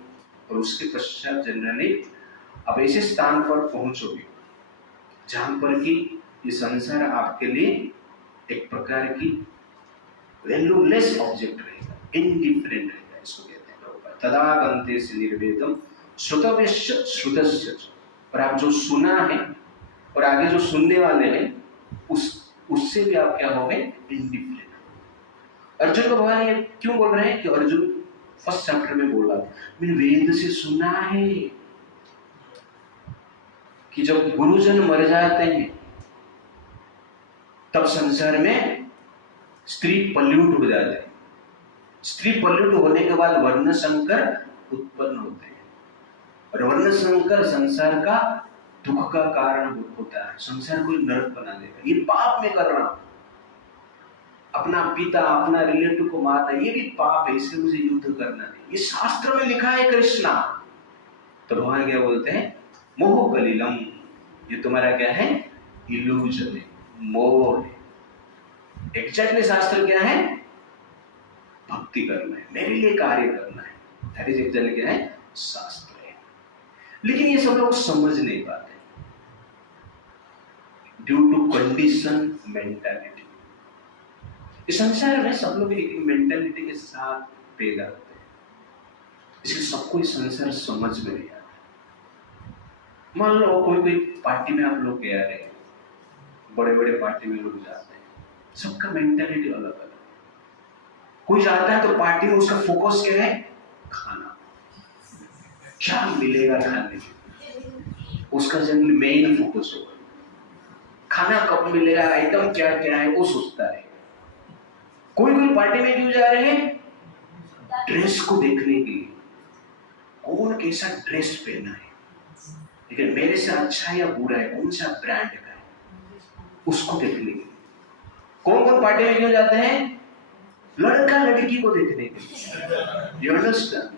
और उसके पश्चात जनरली अब ऐसे स्थान पर पहुंचोगे जहां पर कि ये संसार आपके लिए एक प्रकार की वैल्यूलेस ऑब्जेक्ट रहेगा, इंडिफरेंट रहेगा, इसको कहते हैं तदा गंतस्य निर्वेदम श्रुतव्यस्य श्रुतस्य। और आप जो सुना है और आगे जो सुनने वाले हैं उससे भी आप क्या हो गए? इंडिफरेंट। अर्जुन को भगवान ये क्यों बोल रहे हैं? कि अर्जुन फर्स्ट चैप्टर में बोला, मैंने वेद से सुना है कि जब गुरुजन मर जाते हैं तब संसार में स्त्री पल्यूट हो जाते हैं। स्त्री पल्यूट होने के बाद वर्ण संकर उत्पन्न होते हैं और वर्ण संकर संसार का दुख का कारण होता है। संसार को नरक बना देगा। ये पाप में कर रहा हूं, अपना पिता अपना रिलेटिव को मारना ये भी पाप है, इसलिए मुझे युद्ध करना नहीं। ये शास्त्र में लिखा है कृष्णा। तो भगवान क्या बोलते हैं? मोह कलीलम, ये तुम्हारा क्या है? इल्यूजन है, मोह है। एग्जैक्टली शास्त्र क्या है? भक्ति करना है, मेरे लिए कार्य करना है। दैट इज एग्जैक्टली क्या है? शास्त्र है। लेकिन ये सब लोग समझ नहीं पाते ड्यू टू कंडीशन मेंटालिटी। इस संसार में सब लोग एक मेंटालिटी के साथ पैदा होते हैं, इसलिए सबको इस संसार समझ में नहीं आता। मान लो कोई पार्टी में आप लोग गया रहे, बड़े बड़े पार्टी में लोग जाते हैं, सबका मेंटालिटी अलग अलग। कोई जाता है तो पार्टी में उसका फोकस क्या है? खाना, क्या मिलेगा खाने के, उसका जनरली मेन फोकस होगा। खाना कब मिलेगा, आइटम क्या क्या है, वो सोचता है। कोई पार्टी में क्यों जा रहे हैं? ड्रेस को देखने के लिए, कौन कैसा ड्रेस पहना है, लेकिन मेरे से अच्छा या बुरा है, कौन सा ब्रांड का है, उसको देखने के लिए। कौन पार्टी में क्यों जाते हैं? लड़का लड़की को देखने के लिए, यू अंडरस्टैंड,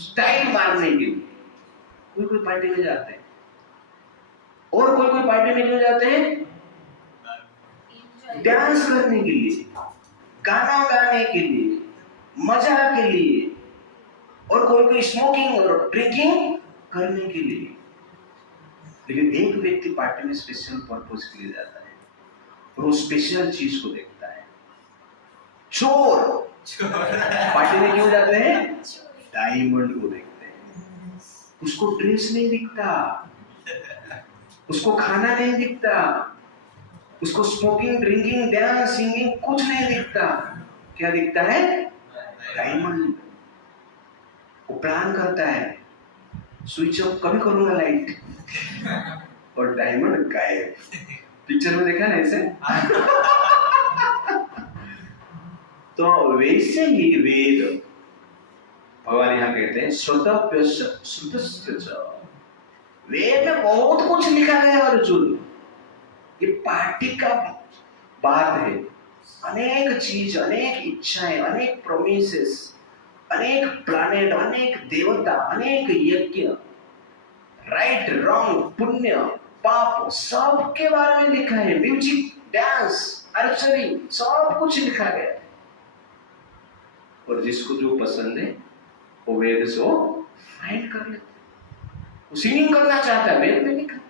स्टाइल मारने के लिए कोई पार्टी में जाते हैं। और कोई पार्टी में क्यों जाते हैं? डांस करने के लिए, गाना गाने के लिए, मजा के लिए, और कोई स्मोकिंग और ड्रिंकिंग करने के लिए। लेकिन एक व्यक्ति पार्टी में स्पेशल पर्पस के लिए जाता है और वो स्पेशल चीज को देखता है। चोर पार्टी में क्यों जाते हैं? डायमंड को देखते हैं। उसको ड्रेस नहीं दिखता, उसको खाना नहीं दिखता, उसको स्मोकिंग ड्रिंकिंग डांस सिंगिंग कुछ नहीं दिखता। क्या दिखता है? डायमंड। वो प्लान करता है, स्विच ऑफ कभी करूंगा लाइट, और डायमंड गायब। पिक्चर में देखा ना ऐसे? तो वैसे ही वेद भगवान यहाँ कहते हैं श्रोतव्यस्य श्रुतस्य च। वेद में बहुत कुछ लिखा गया है अर्जुन, ये पार्टी का बात है। अनेक चीज, अनेक इच्छाएं, अनेक प्रोमिसेस, अनेक प्लानेट, अनेक देवता, अनेक यज्ञ, राइट रॉन्ग, पुण्य पाप, सब के बारे में लिखा है। म्यूजिक, डांस, आर्चरी, सब कुछ लिखा गया है। और जिसको जो पसंद है वो वेद से फाइंड कर लेता है। वो सिंगिंग करना चाहता है, वेद में लिखा है।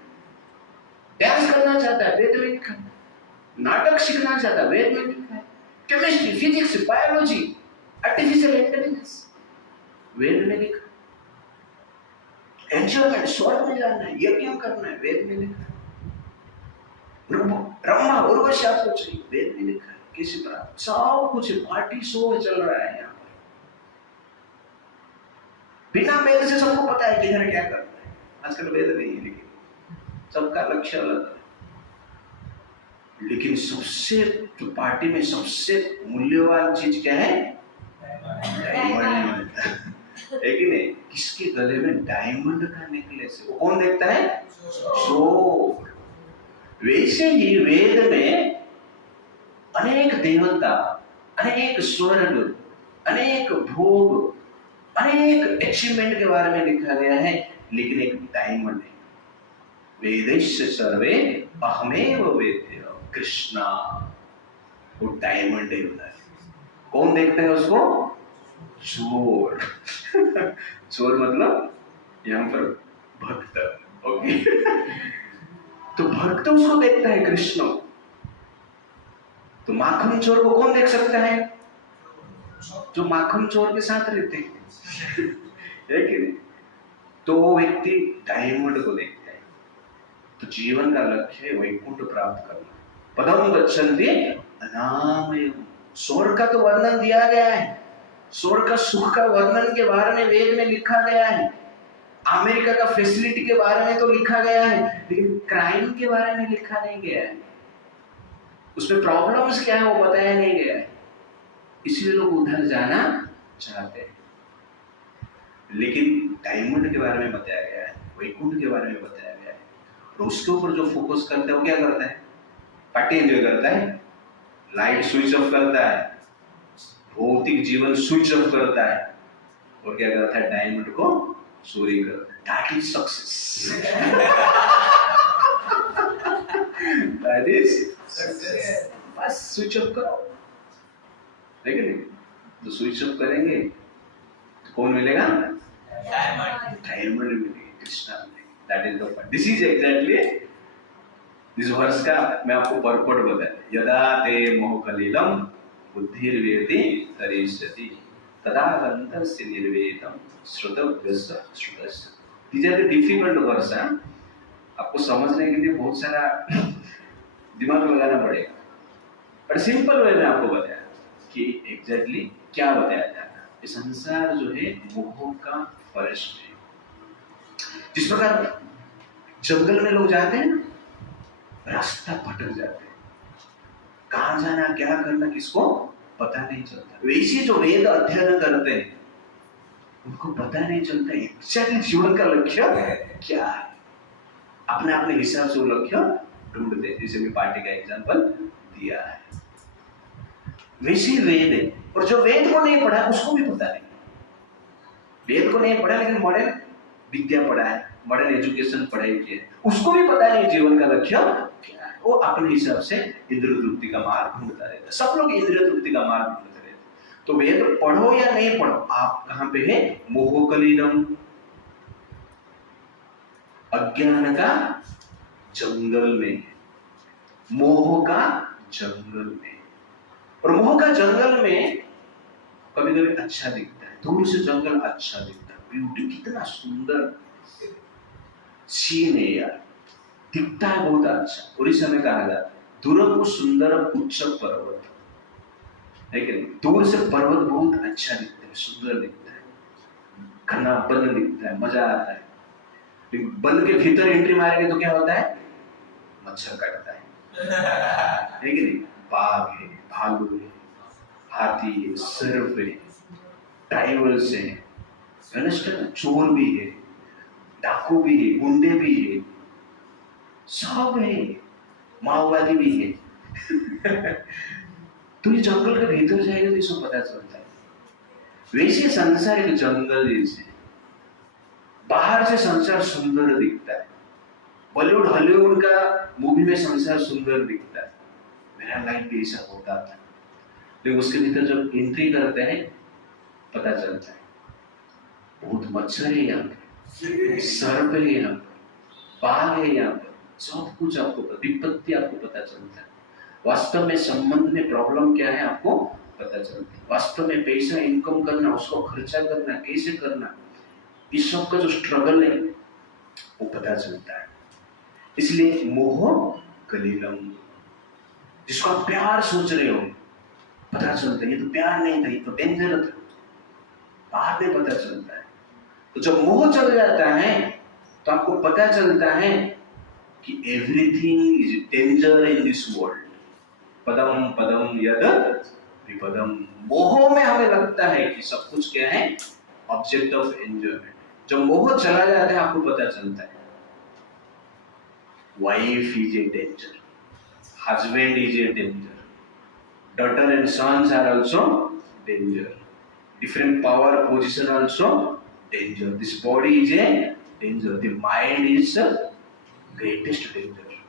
डांस करना चाहता है, वेद में लिखा है। नाटक सीखना चाहता है, वेद में लिखा है। Chemistry, physics, biology, artificial intelligence, वेद में लिखा है। एंजॉयमेंट, स्वर्ग में जाना है, यज्ञ करना है, वेद में लिखा है। ब्रह्मा उर्वशी आपको चाहिए, वेद में लिखा है। किसी तरह सब कुछ पार्टी शो चल रहा है यहाँ पर। बिना वेद से सबको पता है किधर क्या करना है। आजकल वेद नहीं है, लेकिन सबका लक्ष्य अलग है। लेकिन सबसे जो पार्टी में सबसे मूल्यवान चीज क्या है? डायमंड है कि नहीं? किसके गले में डायमंड का नेकलेस है, वो कौन देखता है? चोर। वैसे ही वेद में अनेक देवता, अनेक स्वर्ग, अनेक भोग, अनेक अचीवमेंट के बारे में लिखा गया है, लेकिन एक डायमंड है। वेदैश्च सर्वे अहमेव वेद्य कृष्णा, वो डायमंड है उधर। कौन देखता है उसको? चोर। चोर मतलब यहाँ पर भक्त, ओके। तो भक्त उसको देखता है, कृष्ण। तो माखन चोर को कौन देख सकता है? जो माखन चोर के साथ रहते हैं, है कि नहीं? तो वो व्यक्ति डायमंड को देखता है। तो जीवन का लक्ष्य है वैकुंठ प्राप्त करना। पदम गच्छन्ति अनामयम्। स्वर्ग का तो वर्णन दिया गया है, स्वर्ग का सुख का वर्णन के बारे में वेद में लिखा गया है। अमेरिका का फैसिलिटी के बारे में तो लिखा गया है, लेकिन क्राइम के बारे में लिखा नहीं गया है। उसमें प्रॉब्लम्स क्या है वो बताया नहीं गया है, इसलिए लोग उधर जाना चाहते हैं। लेकिन डायमंड के बारे में बताया गया है, वैकुंठ के बारे में बताया गया है। और उसके ऊपर जो फोकस करता है वो क्या करता है? पार्टी एंजॉय करता है, लाइट स्विच ऑफ करता है, भौतिक जीवन स्विच ऑफ करता है, और क्या करता है? डायमंड को चोरी करता है। That is success. That is success. बस स्विच ऑफ करो, लेकिन तो स्विच ऑफ करेंगे तो कौन मिलेगा? डायमंड मिलेगा, कृष्णा मिलेगा। That is the point. This is exactly इस वर्ष का मैं आपको परपट बताया। यदा ते मोहकलिलम बुद्धिर्वेति तरिष्यति तदा गंतस्य निर्वेदम श्रुतव्यस्य श्रुतस्य। These are the difficult words, आपको समझने के लिए बहुत सारा दिमाग लगाना पड़ेगा। पर सिंपल वे में आपको बताया कि एग्जैक्टली क्या बताया जाता है। ये संसार जो है मोह का फॉरेस्ट है। जिस प्रकार जंगल में लोग जाते हैं, रास्ता भटक जाते हैं, कहाँ जाना, क्या करना, किसको पता नहीं चलता। वैसे जो वेद अध्ययन करते हैं उनको पता नहीं चलता एग्जैक्टली जीवन का लक्ष्य क्या है। अपने अपने हिसाब से वो लक्ष्य ढूंढते हैं। जैसे मैं पार्टी का एग्जांपल दिया है, वैसे वेद है। और जो वेद को नहीं पढ़ा उसको भी पता नहीं। वेद को नहीं पढ़ा लेकिन मॉडर्न विद्या पढ़ा है, मॉडर्न एजुकेशन पढ़ाई की है, उसको भी पता नहीं जीवन का लक्ष्य क्या है। वो अपने हिसाब से इंद्रिय तृप्ति का मार्ग ढूंढता रहता है। सब लोग इंद्रिय तृप्ति का मार्ग ढूंढते रहते हैं। तो वेद पढ़ो या नहीं पढ़ो, आप कहां पे है? मोहकलिलम, अज्ञान का जंगल में, मोह का जंगल में। और मोह का जंगल में कभी कभी अच्छा दिखता है, दूर से जंगल अच्छा दिखता है, ब्यूटी, कितना सुंदर सीन है यार, दिखता है बहुत अच्छा। उड़ीसा में कहा जाता है दूरम सुंदर उच्च पर्वत, लेकिन दूर से पर्वत बहुत अच्छा दिखता है, सुंदर दिखता है, घना वन दिखता है, मजा आता है। लेकिन वन के भीतर एंट्री मारेंगे तो क्या होता है? मच्छर काटता है, लेकिन बाघ है, भालू है, हाथी है, सर्प है, टाइगर्स है, अंडरस्टैंड? चोर भी है, डाकू भी है, गुंडे भी है, सब है, माओवादी भी है। तो ये जंगल के भीतर जाएगा तो इसको पता चलता है। वैसे संसार एक जंगल जैसे, बाहर से संसार सुंदर दिखता है, बॉलीवुड हॉलीवुड का मूवी में संसार सुंदर दिखता है, मेरा लाइफ भी ऐसा होता था, लेकिन उसके भीतर जब एंट्री करते हैं पता चलता है बहुत मच्छर है यहाँ पे, सर्प है यहाँ पे, बाघ है यहाँ पे, सब कुछ आपको विपत्ति आपको पता चलता है। वास्तव में संबंध में प्रॉब्लम क्या है आपको पता चलता है। वास्तव में पैसा इनकम करना, उसको खर्चा करना, कैसे करना, इस सब का जो स्ट्रगल है वो पता चलता है। इसलिए मोह कलीलम, जिसको आप प्यार सोच रहे हो पता चलता है ये तो प्यार नहीं था, ये तो डेंजर था, बाद में पता चलता है। तो जब मोह चल जाता है तो आपको पता चलता है कि everything is danger in this world. पदम पदम यद विपदम। मोह में हमें लगता है कि सब कुछ क्या है, ऑब्जेक्ट ऑफ एंजॉयमेंट। जब मोह चला जाता है आपको पता चलता है wife is a danger, husband is a danger, daughter and sons are also danger, different power position also danger, this body is a danger, the mind is the greatest danger।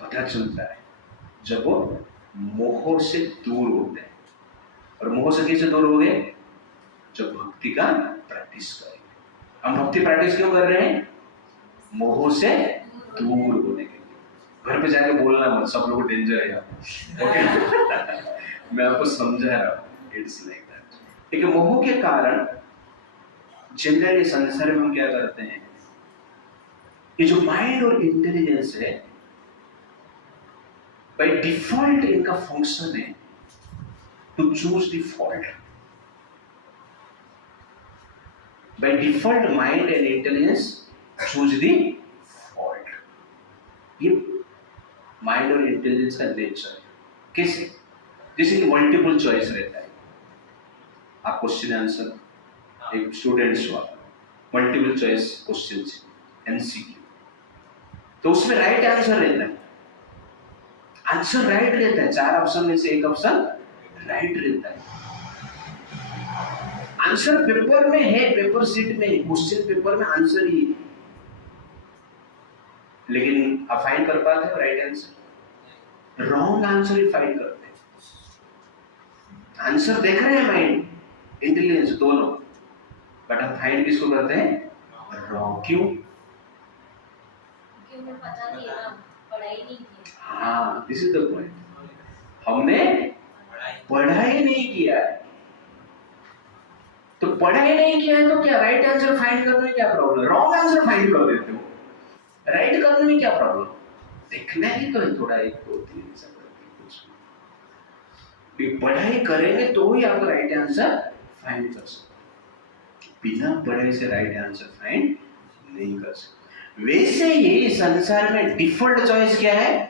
पता चलता है जब वो मोह से दूर होते हैं। और मोह से कैसे दूर हो गए? जब भक्ति का प्रैक्टिस करेंगे। हम भक्ति प्रैक्टिस क्यों कर रहे हैं? मोह से दूर होने के लिए। घर पे जाके बोलना मत सब लोग डेंजर है यहाँ, ओके? मैं आपको समझा रहा हूँ, इट्स लाइक दैट। ठीक है, मोह के कारण जनरली संसार में हम क्या करते हैं, ये जो माइंड और इंटेलिजेंस है बाय डिफॉल्ट इनका फंक्शन है to choose the fault. By default mind and intelligence choose the fault. ये माइंड और इंटेलिजेंस का नेचर है। कैसे? जैसे कि मल्टीपल चॉइस रहता है, आप क्वेश्चन आंसर, एक स्टूडेंट्स हुआ मल्टीपल चॉइस क्वेश्चन एमसीक्यू, तो उसमें राइट आंसर रहता है, आंसर राइट रहता है, 4 ऑप्शन में से एक ऑप्शन राइट रहता है। आंसर पेपर में है, पेपर शीट में, क्वेश्चन पेपर में आंसर ही है, लेकिन आप फाइंड कर पाते हो राइट आंसर? रॉन्ग आंसर ही फाइंड करते हैं। आंसर देख रहे हैं माइंड इंटेलिजेंस दोनों, बट हम फाइंड किसको करते हैं? रॉन्ग। क्यों? क्योंकि पता नहीं ना, पढ़ाई नहीं की। हाँ, दिस इज द पॉइंट। हमने पढ़ाई नहीं किया है, तो पढ़ाई नहीं किया है तो क्या राइट आंसर फाइंड करने में क्या प्रॉब्लम? रॉन्ग आंसर फाइंड कर देते हो, राइट करने में क्या प्रॉब्लम? देखना ही तो है थोड़ा, 1 2 3 ऐसा करके कुछ। पढ़ाई करेंगे तो ही आप राइट आंसर फाइंड कर सकते, बिना पढ़ाई से राइट आंसर फाइंड नहीं कर सकते। वैसे ही संसार में डिफॉल्ट चॉइस क्या है?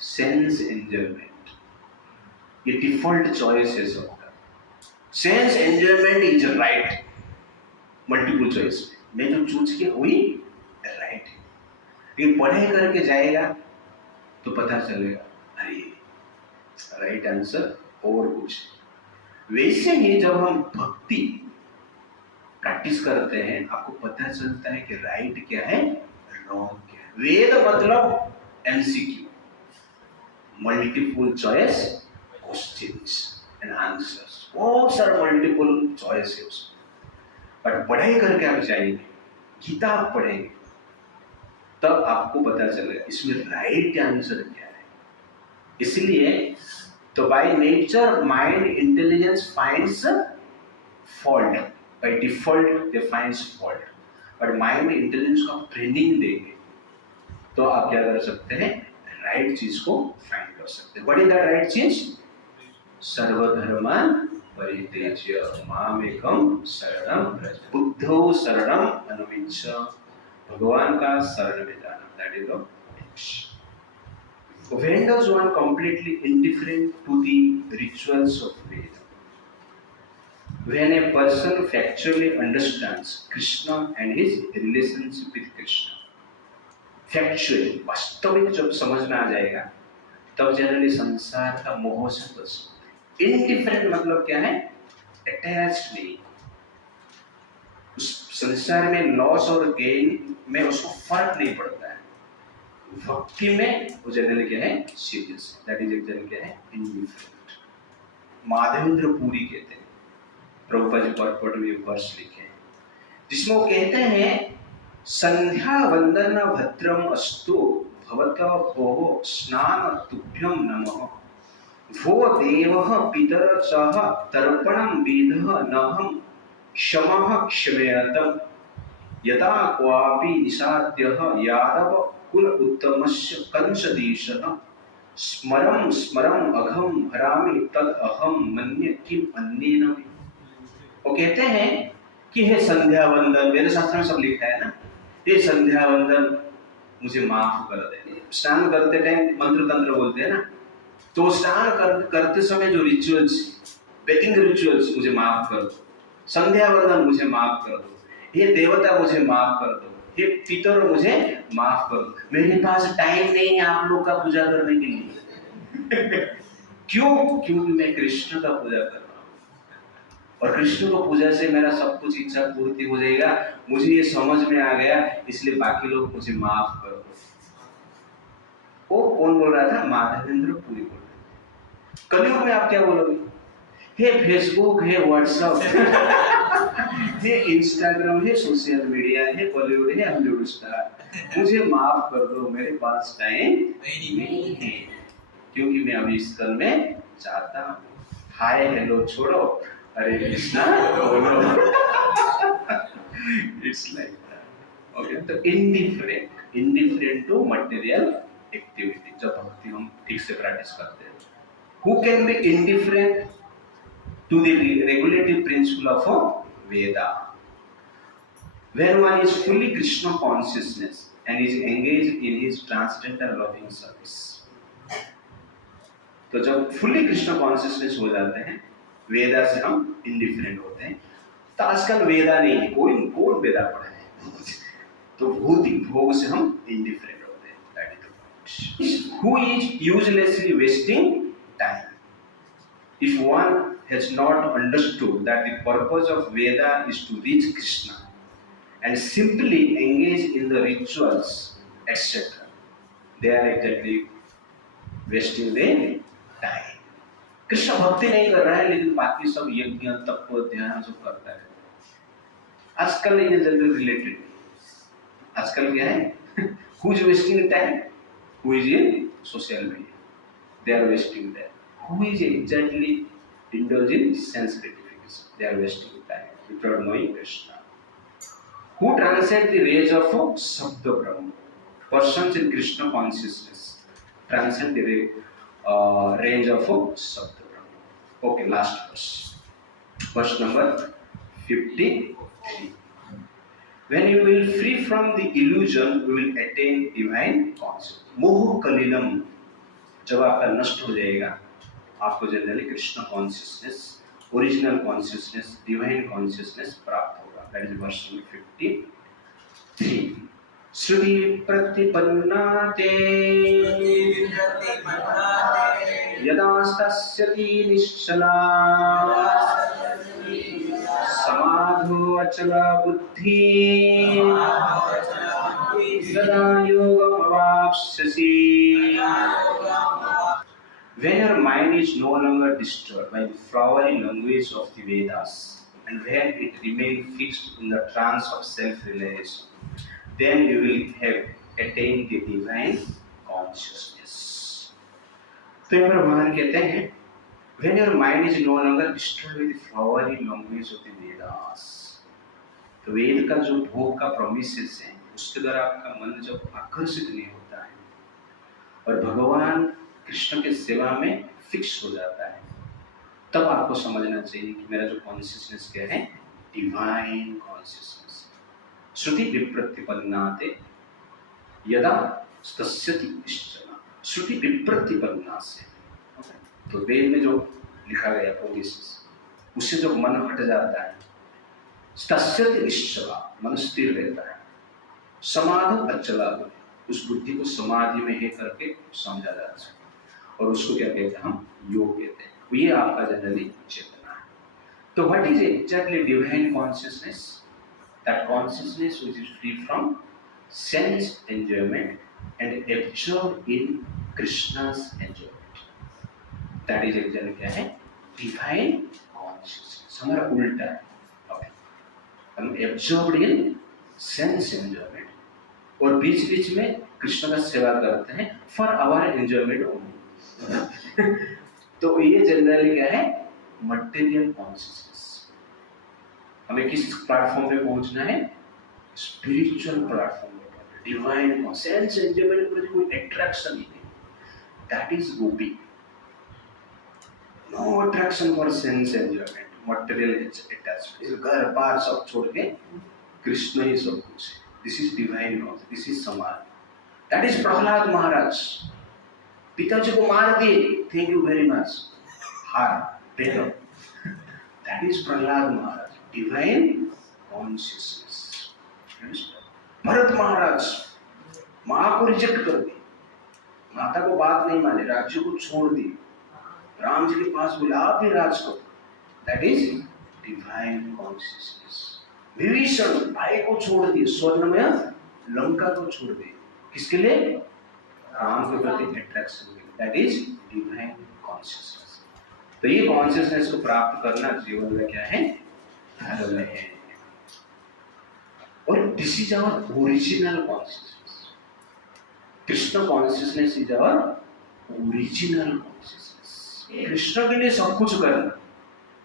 Sense enjoyment. ये डिफॉल्ट चॉइस है सबका। Sense enjoyment is right. Multiple choice में जो चूज किया वही राइट है, लेकिन पढ़ाई करके जाएगा तो पता चलेगा अरे राइट आंसर और कुछ। वैसे ही जब हम भक्ति प्रैक्टिस करते हैं आपको पता चलता है कि राइट क्या है, रॉन्ग क्या है। वेद मतलब MCQ, multiple choice questions and answers, बहुत सारा मल्टीपल चॉइस है उसमें। बट पढ़ाई करके आप जाएंगे, गीता आप पढ़ेंगे, तब आपको पता चलेगा इसमें राइट आंसर क्या है। इसलिए तो by nature mind intelligence finds fault, by default they finds fault. But mind intelligence को आप ट्रेनिंग देंगे तो आप क्या कर सकते हैं? राइट चीज को फाइंड कर सकते हैं। व्हाट इज दैट राइट चीज? सर्वधर्मान् परित्यज्य मामेकं शरणं व्रज। बुद्धो शरणं अनुविच्छ, भगवान का शरण में जाना, that is the tips. When does one completely indifferent to the rituals of Veda? When a person factually understands Krishna and his relationship with Krishna, factually वास्तविक जब समझ में आ जाएगा तब जनरली संसार का मोह से बच सकते हैं। इंडिफरेंट मतलब क्या है? अटैच्ड नहीं, उस संसार में लॉस और गेन में उसको फर्क नहीं पड़ता है। भक्ति में वो जनरली क्या है? सीरियस। दैट इज जनरली क्या है? इंडिफरेंट। माधवेंद्र पुरी कहते हैं, प्रभुपाद जी पर्पट में वर्ष लिखे हैं जिसमें वो कहते हैं संध्या वंदन भद्रम अस्तु भवत भोः स्नान तुभ्यं नमः वो देवः पितर सह तर्पणं विदः नहं क्षमः क्षमेयतम् यदा क्वापि निषाद्यः यादव कुल उत्तमस्य कंसदीशः स्मरं स्मरं अघं भरामि तद अहं मन्ये किम अन्येन। वो कहते हैं कि हे संध्या वंदन, वेद शास्त्र में सब लिखा है ना, हे संध्या वंदन मुझे माफ कर दे। स्नान करते टाइम मंत्र तंत्र बोलते हैं ना, तो स्नान करते समय जो रिचुअल्स, बेथिंग रिचुअल्स मुझे माफ कर दो, संध्या वंदन मुझे माफ कर दो, हे देवता मुझे माफ कर दो, हे पितर मुझे माफ कर दो। मेरे पास टाइम नहीं है आप लोग का पूजा करने के लिए। क्यों? क्योंकि मैं कृष्ण का पूजा कर रहा हूँ और कृष्ण को पूजा से मेरा सब कुछ इच्छा पूर्ति हो जाएगा। मुझे ये समझ में आ गया, इसलिए बाकी लोग मुझे माफ कर दो। वो कौन बोल रहा था? माधवेंद्र पुरी बोल रहे थे। कलयुग में आप क्या बोलोगे? हे फेसबुक, हे व्हाट्सएप, हे इंस्टाग्राम, हे सोशल मीडिया, हे बॉलीवुड, हे हॉलीवुड स्टार, मुझे माफ कर दो, मेरे पास टाइम नहीं है क्योंकि मैं अभी इस कल में चाहता हूँ। हाय हेलो छोड़ो, हरे कृष्णा बोलो। It's like that. ओके, तो इंडिफरेंट टू मटेरियल एक्टिविटी जब भक्ति हम ठीक से प्रैक्टिस करते हैं। Who can be indifferent to the regulative principle of Veda? When one is fully Krishna consciousness and is engaged in his transcendental loving service. तो जब fully Krishna consciousness हो जाते हैं, वेदा से हम indifferent होते हैं। तो आजकल वेदा नहीं है, कोई वेदा पढ़ा है, तो भौतिक भोग से हम indifferent होते हैं। That is the point. Who is uselessly wasting time? If one has not understood that the purpose of Veda is to reach Krishna and simply engage in the rituals, etc., they are exactly wasting their time. Krishna भक्ति नहीं कर रहा है लेकिन बाकी सब यज्ञ तप ध्यान सब करता है। आजकल ये जनरल रिलेटेड, आजकल क्या है? Who is wasting time? Who is in social media? They are wasting time. Who is exactly indulge in sense gratification? They are wasting time without knowing Krishna. Who transcend the range of Sabda Brahma? Persons in Krishna consciousness transcend the range of Sabda Brahma. Okay, last verse. Verse number 53. When you will free from the illusion, you will attain divine consciousness. मोह कलिलम जब आपका नष्ट हो जाएगा, आपको generally Krishna consciousness, original consciousness, divine consciousness प्राप्त होगा। That is verse number 53। श्रुति प्रतिपन्ना ते यदास्तस्यति निश्चला समाधो अचल बुद्धि सदा योगमवाप्स्यसि। When your mind is no longer disturbed by the flowery language of the Vedas, and when it remains fixed in the trance of self-realization, then you will have attained the divine consciousness. तो यहाँ पर भगवान कहते हैं, when your mind is no longer disturbed by the flowery language of the Vedas, तो वेद का जो भोग का प्रोमिसेस है, उसके द्वारा आपका मन जब आकर्षित नहीं होता है और भगवान कृष्ण के सेवा में फिक्स हो जाता है, तब आपको समझना चाहिए कि मेरा जो कॉन्शियसनेस क्या है? Divine consciousness. श्रुति विप्रतिपन्नाते यदा तस्यति निश्चला। श्रुति विप्रतिपन्ना से, तो वेद में जो लिखा गया प्रोमिसेस, उससे जो मन हट जाता है, तस्यति निश्चला, मन स्थिर रहता है, समाधि अचला, उस बुद्धि को समाधि में है करके समझा जाता है, और उसको क्या कहते हैं हम? योग कहते हैं। ये आपका जनरली चेतना है। तो what is exactly divine consciousness? That consciousness which is free from sense enjoyment and absorb in Krishna's enjoyment. That is exactly क्या है? Divine consciousness. हमारा उल्टा है, हम एब्जॉर्ब्ड इन सेंस एंजॉयमेंट, और बीच बीच में कृष्ण का सेवा करते हैं फॉर आवर एंजॉयमेंट ओनली। तो ये जनरली क्या है? Material consciousness. हमें किस प्लेटफॉर्म पे पहुंचना है? स्पिरिचुअल प्लेटफॉर्म पे। डिवाइन सेंस एंजॉयमेंट पर कोई अट्रैक्शन नहीं है, that is gopi. No attraction for sense enjoyment, material attachment, घर बार सब छोड़ के कृष्ण ही सब कुछ है। This is divine knowledge, this is समाधि। दैट इज प्रहलाद महाराज। पिताजी को मार दिए, थैंक यू वेरी मच, हार दे दो। That is Prahlad Maharaj, divine consciousness. Bharat Maharaj माँ को रिजेक्ट कर दी, माता को बात नहीं माने, राज्य को छोड़ दी, राम जी के पास बोले आप ही राज करो। That is divine consciousness. Vibhishan भाई को छोड़ दिए, स्वर्णमय लंका को छोड़ दिए, किसके लिए? राम के प्रति अट्रैक्शन के लिए। That is divine consciousness. तो ये कॉन्शियसनेस को प्राप्त करना जीवन में क्या है? धर्म है। और this is our original consciousness. Krishna consciousness is our original consciousness. Krishna के लिए सब कुछ करना,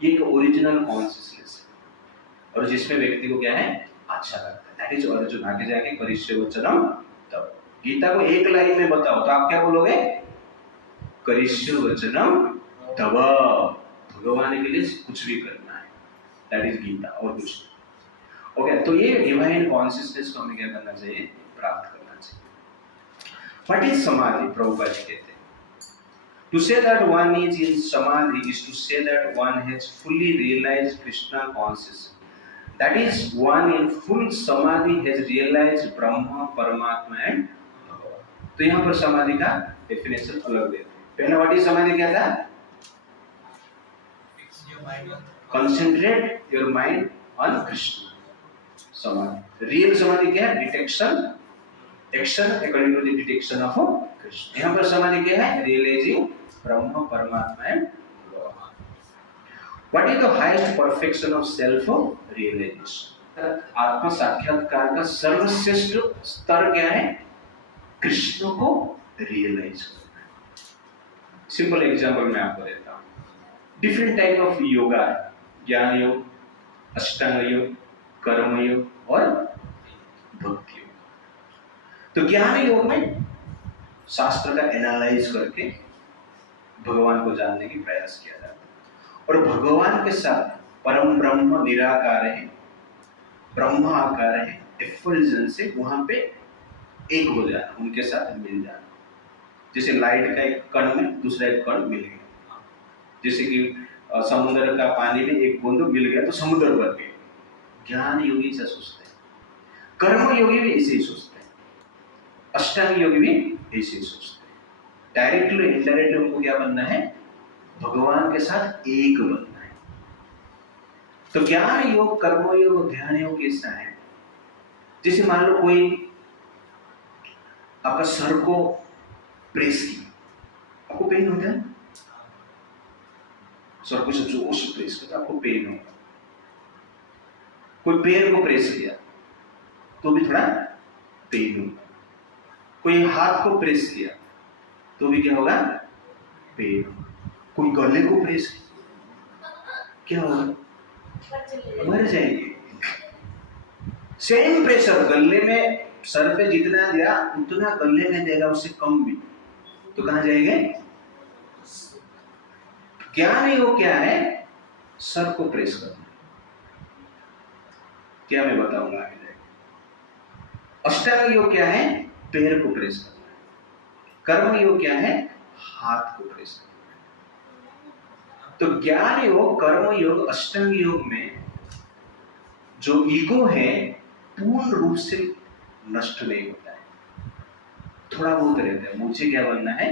ये एक ओरिजिनल कॉन्शियसनेस है, और जिसमें व्यक्ति को क्या है? अच्छा लगता है। That is Arjun. आगे जाके करिष्ये वचनम तव। गीता को एक लाइन में बताओ तो आप क्या बोलोगे? करिष्ये वचनम तव। भगवान के लिए कुछ भी करना है, दैट इज गीता, और कुछ नहीं। ओके, तो ये डिवाइन कॉन्शियसनेस को हमें क्या करना चाहिए? प्राप्त करना चाहिए। व्हाट इज समाधि? प्रभुपाद जी कहते हैं, to say that one is in samadhi is to say that one has fully realized Krishna consciousness. That is, one in full samadhi has realized Brahma, Paramatma and Bhagavan. तो यहाँ पर समाधि का definition अलग देते हैं। पहला व्हाट इज समाधि क्या था? Concentrate your mind on Krishna. समाधि। रियल समाधि क्या है? Detection, action according to the detection of Krishna. यहाँ पर समाधि क्या है? रियलाइजिंग ब्रह्म, परमात्मा एंड भगवान। What is the highest perfection of self realization? आत्म साक्षात्कार का सर्वश्रेष्ठ स्तर क्या है? कृष्ण को रियलाइज करना। सिंपल एग्जांपल मैं आपको देता हूँ। डिफरेंट टाइप ऑफ योगा है, ज्ञान योग, अष्टांग योग, कर्म योग और भक्ति योग। तो ज्ञान योग में शास्त्र का एनालाइज करके भगवान को जानने की प्रयास किया जाता है, और भगवान के साथ परम ब्रह्म निराकार है, ब्रह्म आकार है, एफल्जन से वहां पे एक हो जाना, उनके साथ मिल जाना। जैसे लाइट का एक कण में दूसरा एक कण मिल गया, जैसे कि समुद्र का पानी में एक बूंद मिल गया तो समुद्र बन गया। ज्ञान योगी से सोचते हैं, कर्म योगी भी ऐसे ही सोचते हैं, अष्टांग योगी भी ऐसे ही सोचते हैं। डायरेक्टली इनडायरेक्टली उनको क्या बनना है? भगवान के साथ एक बनना है। तो ज्ञान योग, कर्म योग, ध्यान योग कैसा है? जैसे मान लो कोई आपका सर को प्रेस किया, आपको पेन होता है? सर को जोर से प्रेस किया तो आपको पेन होगा। कोई पैर को प्रेस किया तो भी थोड़ा पेन होगा। कोई हाथ को प्रेस किया तो भी क्या होगा? पेन होगा। कोई गले को प्रेस किया क्या होगा? मर जाएंगे। सेम प्रेशर गले में, सर पे जितना दिया उतना गले में देगा, उससे कम भी, तो कहां जाएंगे? ज्ञान योग क्या है? सर को प्रेस करना। क्या मैं बताऊंगा आगे जाएगा। अष्टांग योग क्या है? पैर को प्रेस करना है। कर्म योग क्या है? हाथ को प्रेस करना है। तो ज्ञान योग, कर्म योग, अष्टांग योग में जो ईगो है पूर्ण रूप से नष्ट नहीं होता है, थोड़ा बहुत रहता है। मुझे क्या बनना है?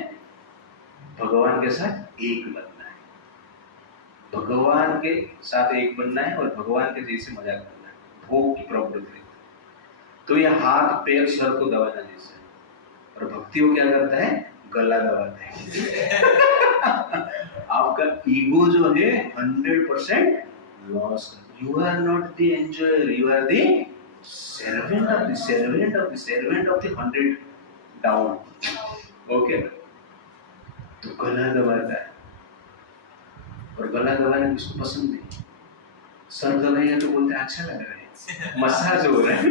भगवान के साथ एक बनना है, भगवान के साथ एक बनना है और भगवान के जैसे मजा करना है। भोग की प्रवृत्ति, तो ये हाथ पैर सर को दबाना जैसे, और भक्ति को क्या करता है? गला दबाता है। आपका ईगो जो है 100% loss. You are not the enjoyer, you are the servant of the servant of the servant of the 100 down. Okay, तो गला दबाता है, और गला दबाना किसको पसंद नहीं? सर दबाएगा तो बोलते हैं अच्छा लग रहा है, मसाज हो रहा है।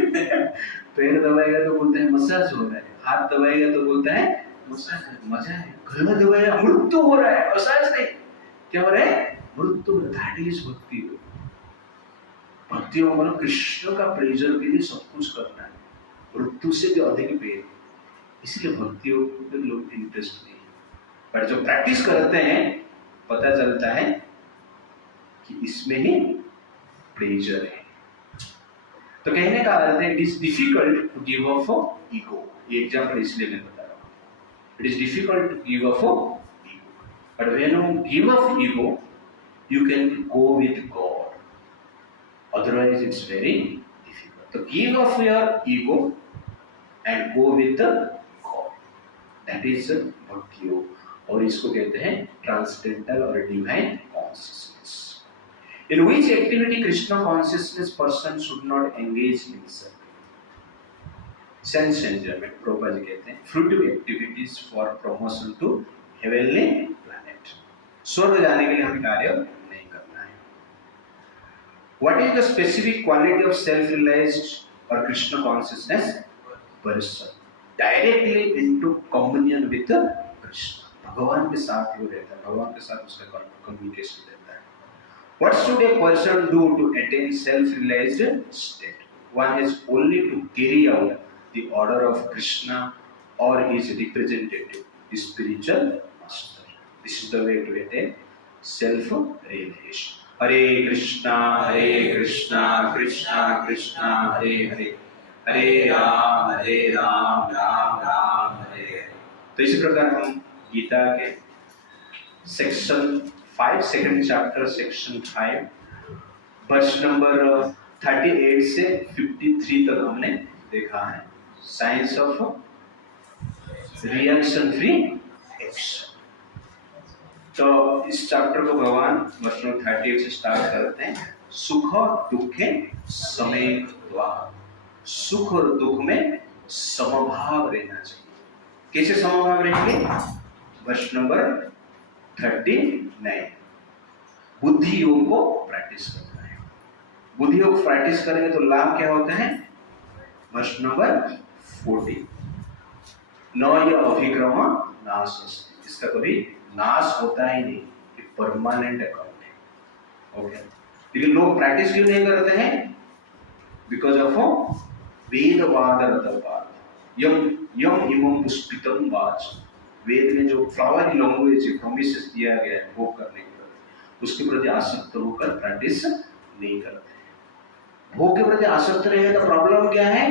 पैर दबाएगा तो बोलते हैं मसाज हो रहा है, हाथ दबाएगा तो बोलता है मसाज, मजा है। गला दबाएगा मृत्यु हो रहा है, मसाज नहीं, क्या हो रहा है? मृत्यु। दैट इज भक्ति। भक्ति मतलब कृष्ण का प्लेजर के लिए सब कुछ करना है, मृत्यु से भी अधिक प्रेम। इसलिए भक्तियों में लोग इंटरेस्ट नहीं, पर जो प्रैक्टिस करते हैं पता चलता है कि इसमें ही प्लेजर है। तो कहने का अर्थ है it is difficult to give up ego. ये एग्जांपल इसलिए मैं बता रहा हूँ। It is difficult to give up ego, but when you give up ego you can go with God, otherwise it's very difficult. So give up your ego and go with the God. That is bhakti yoga, और इसको कहते हैं transcendental और divine consciousness. In which activity Krishna consciousness person should not engage himself? Sense enjoyment, Prabhupada जी कहते हैं fruitive activities for promotion to heavenly planet. स्वर्ग जाने के लिए हमें कार्य नहीं करना है। What is the specific quality of self-realized or Krishna consciousness person? Directly into communion with Krishna. भगवान के साथ वो रहता है, भगवान के साथ उसका कम्युनिकेशन रहता है। What should a person do to attain self-realized state? One has only to carry out the order of Krishna or his representative, the spiritual master. This is the way to attain self-realization. हरे कृष्णा कृष्णा कृष्णा हरे हरे, हरे राम राम राम हरे हरे। तो इसी प्रकार हम गीता के section 5, second chapter section 5 वर्ष number 38 से 53 तक हमने देखा है। Science of reaction free action. तो इस चैप्टर को भगवान वर्ष 38 से स्टार्ट करते हैं। सुख दुखे समेत्वा, सुख और दुख में समभाव रहना चाहिए। कैसे समभाव रहेंगे? वर्ष नंबर 39 बुद्धि योग को प्रैक्टिस करना है। बुद्धि योग प्रैक्टिस करेंगे तो लाभ क्या होता है? वर्ष नंबर 40 न यह अभिक्रम नाश, इसका कभी नाश होता ही नहीं, ये परमानेंट अकाउंट है। ओके, लेकिन लोग प्रैक्टिस क्यों नहीं करते हैं? बिकॉज ऑफ वेदवाद रतवाद, यम यम इमं पुष्पितम वाच। वेद में जो फ्लावर लैंग्वेज प्रोमिसेस दिया गया है भोग करने के प्रति, उसके प्रति आसक्त होकर प्रैक्टिस नहीं करते। भोग के प्रति आसक्त रहे तो प्रॉब्लम क्या है?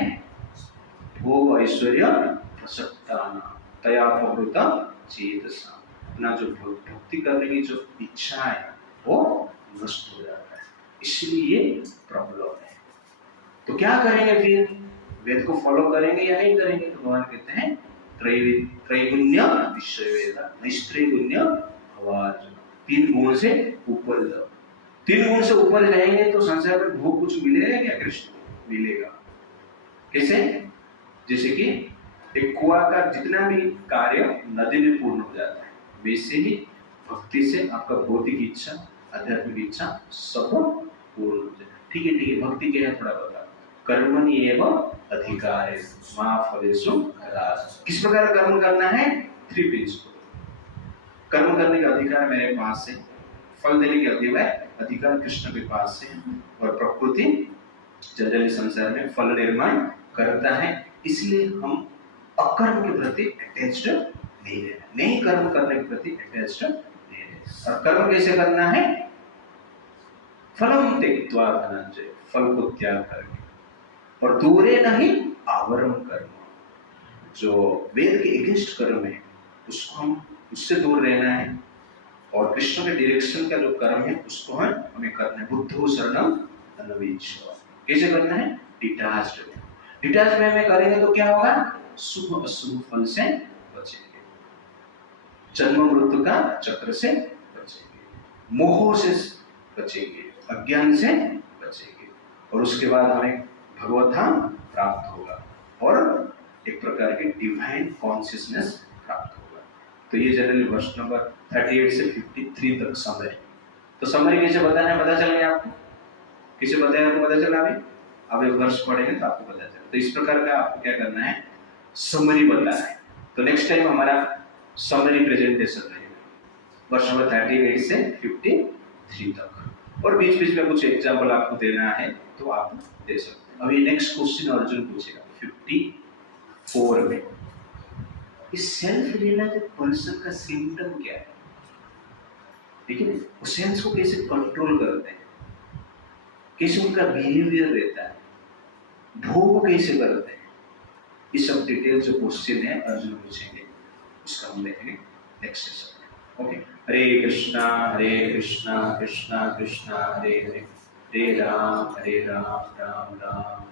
भोग ऐश्वर्य प्रसक्ताना तया प्रवृत्ता चेतसा, अपना जो भक्ति करने की जो इच्छा है वो नष्ट हो जाता है, इसलिए ये प्रॉब्लम है। तो क्या करेंगे फिर? वेद को फॉलो करेंगे या नहीं करेंगे? तो भगवान कहते हैं त्रैगुण्य विषय वेद निष्त्रैगुण्य भवार्जुन, 3 गुण से ऊपर जाओ। 3 गुण से ऊपर जाएंगे तो संसार में भोग कुछ मिलेगा क्या? कृष्ण मिलेगा। कैसे? जैसे कि एक कुआं का जितना भी कार्य नदी में पूर्ण हो जाता है, वैसे ही भक्ति से आपका भौतिक इच्छा, आध्यात्मिक इच्छा सब पूर्ण हो जाए। ठीक है, भक्ति क्या है थोड़ा बता। कर्मणि एव अधिकारे मा फलेषु कदाचन। किस प्रकार कर्म करना है? 3 प्रिंसिपल। कर्म करने का अधिकार मेरे पास है, फल देने का अधिकार कृष्ण के पास है, और प्रकृति जनरली संसार में फल निर्माण करता है। इसलिए हम अकर्म के प्रति अटैच्ड नहीं रहना, नहीं कर्म करने के प्रति अटैच्ड नहीं रहना। और कर्म कैसे करना है? फलम त्यक्त्वा धनंजय, फल को त्याग करके, और दूरे नहीं आवरम कर्म, जो वेद के अगेंस्ट कर्म है उसको उससे दूर रहना है, और कृष्ण के डायरेक्शन का जो कर्म है उसको हमें करना है। बुद्धो शरणम अन्विष्य, कैसे करना है? डिटैच्ड में करेंगे तो क्या होगा? शुभ अशुभ फल से बचेंगे, जन्म मृत्यु का चक्र से बचेंगे, मोह से बचेंगे, अज्ञान से बचेंगे, और उसके बाद हमें भगवत धाम प्राप्त होगा और एक प्रकार की डिवाइन कॉन्शियसनेस प्राप्त होगा। तो ये जनरली वर्ष नंबर 38 से 53 तक समरी। तो समरी कैसे बताना है पता चल गया आपको? कैसे बताया आपको पता चला? अभी वर्ष पढ़ेंगे तो आपको पता चला। तो इस प्रकार का आपको क्या करना है? समरी बताना है। तो नेक्स्ट टाइम हमारा समरी प्रेजेंटेशन रहेगा वर्ष नंबर 38 से 53 तक, और बीच बीच में कुछ एग्जाम्पल आपको देना है तो आप दे सकते हैं। अभी नेक्स्ट क्वेश्चन अर्जुन पूछेगा 54 में, इस सेल्फ रियलाइज्ड पर्सन का सिम्टम क्या है? ठीक है, वो सेंस को कैसे कंट्रोल करते हैं, कैसे उनका बिहेवियर रहता है, भोग कैसे करते हैं, ये सब डिटेल जो क्वेश्चन है अर्जुन पूछेंगे, उसका हम देखेंगे नेक्स्ट सेशन में। ओके, हरे कृष्णा कृष्णा कृष्णा हरे हरे, हरे राम राम राम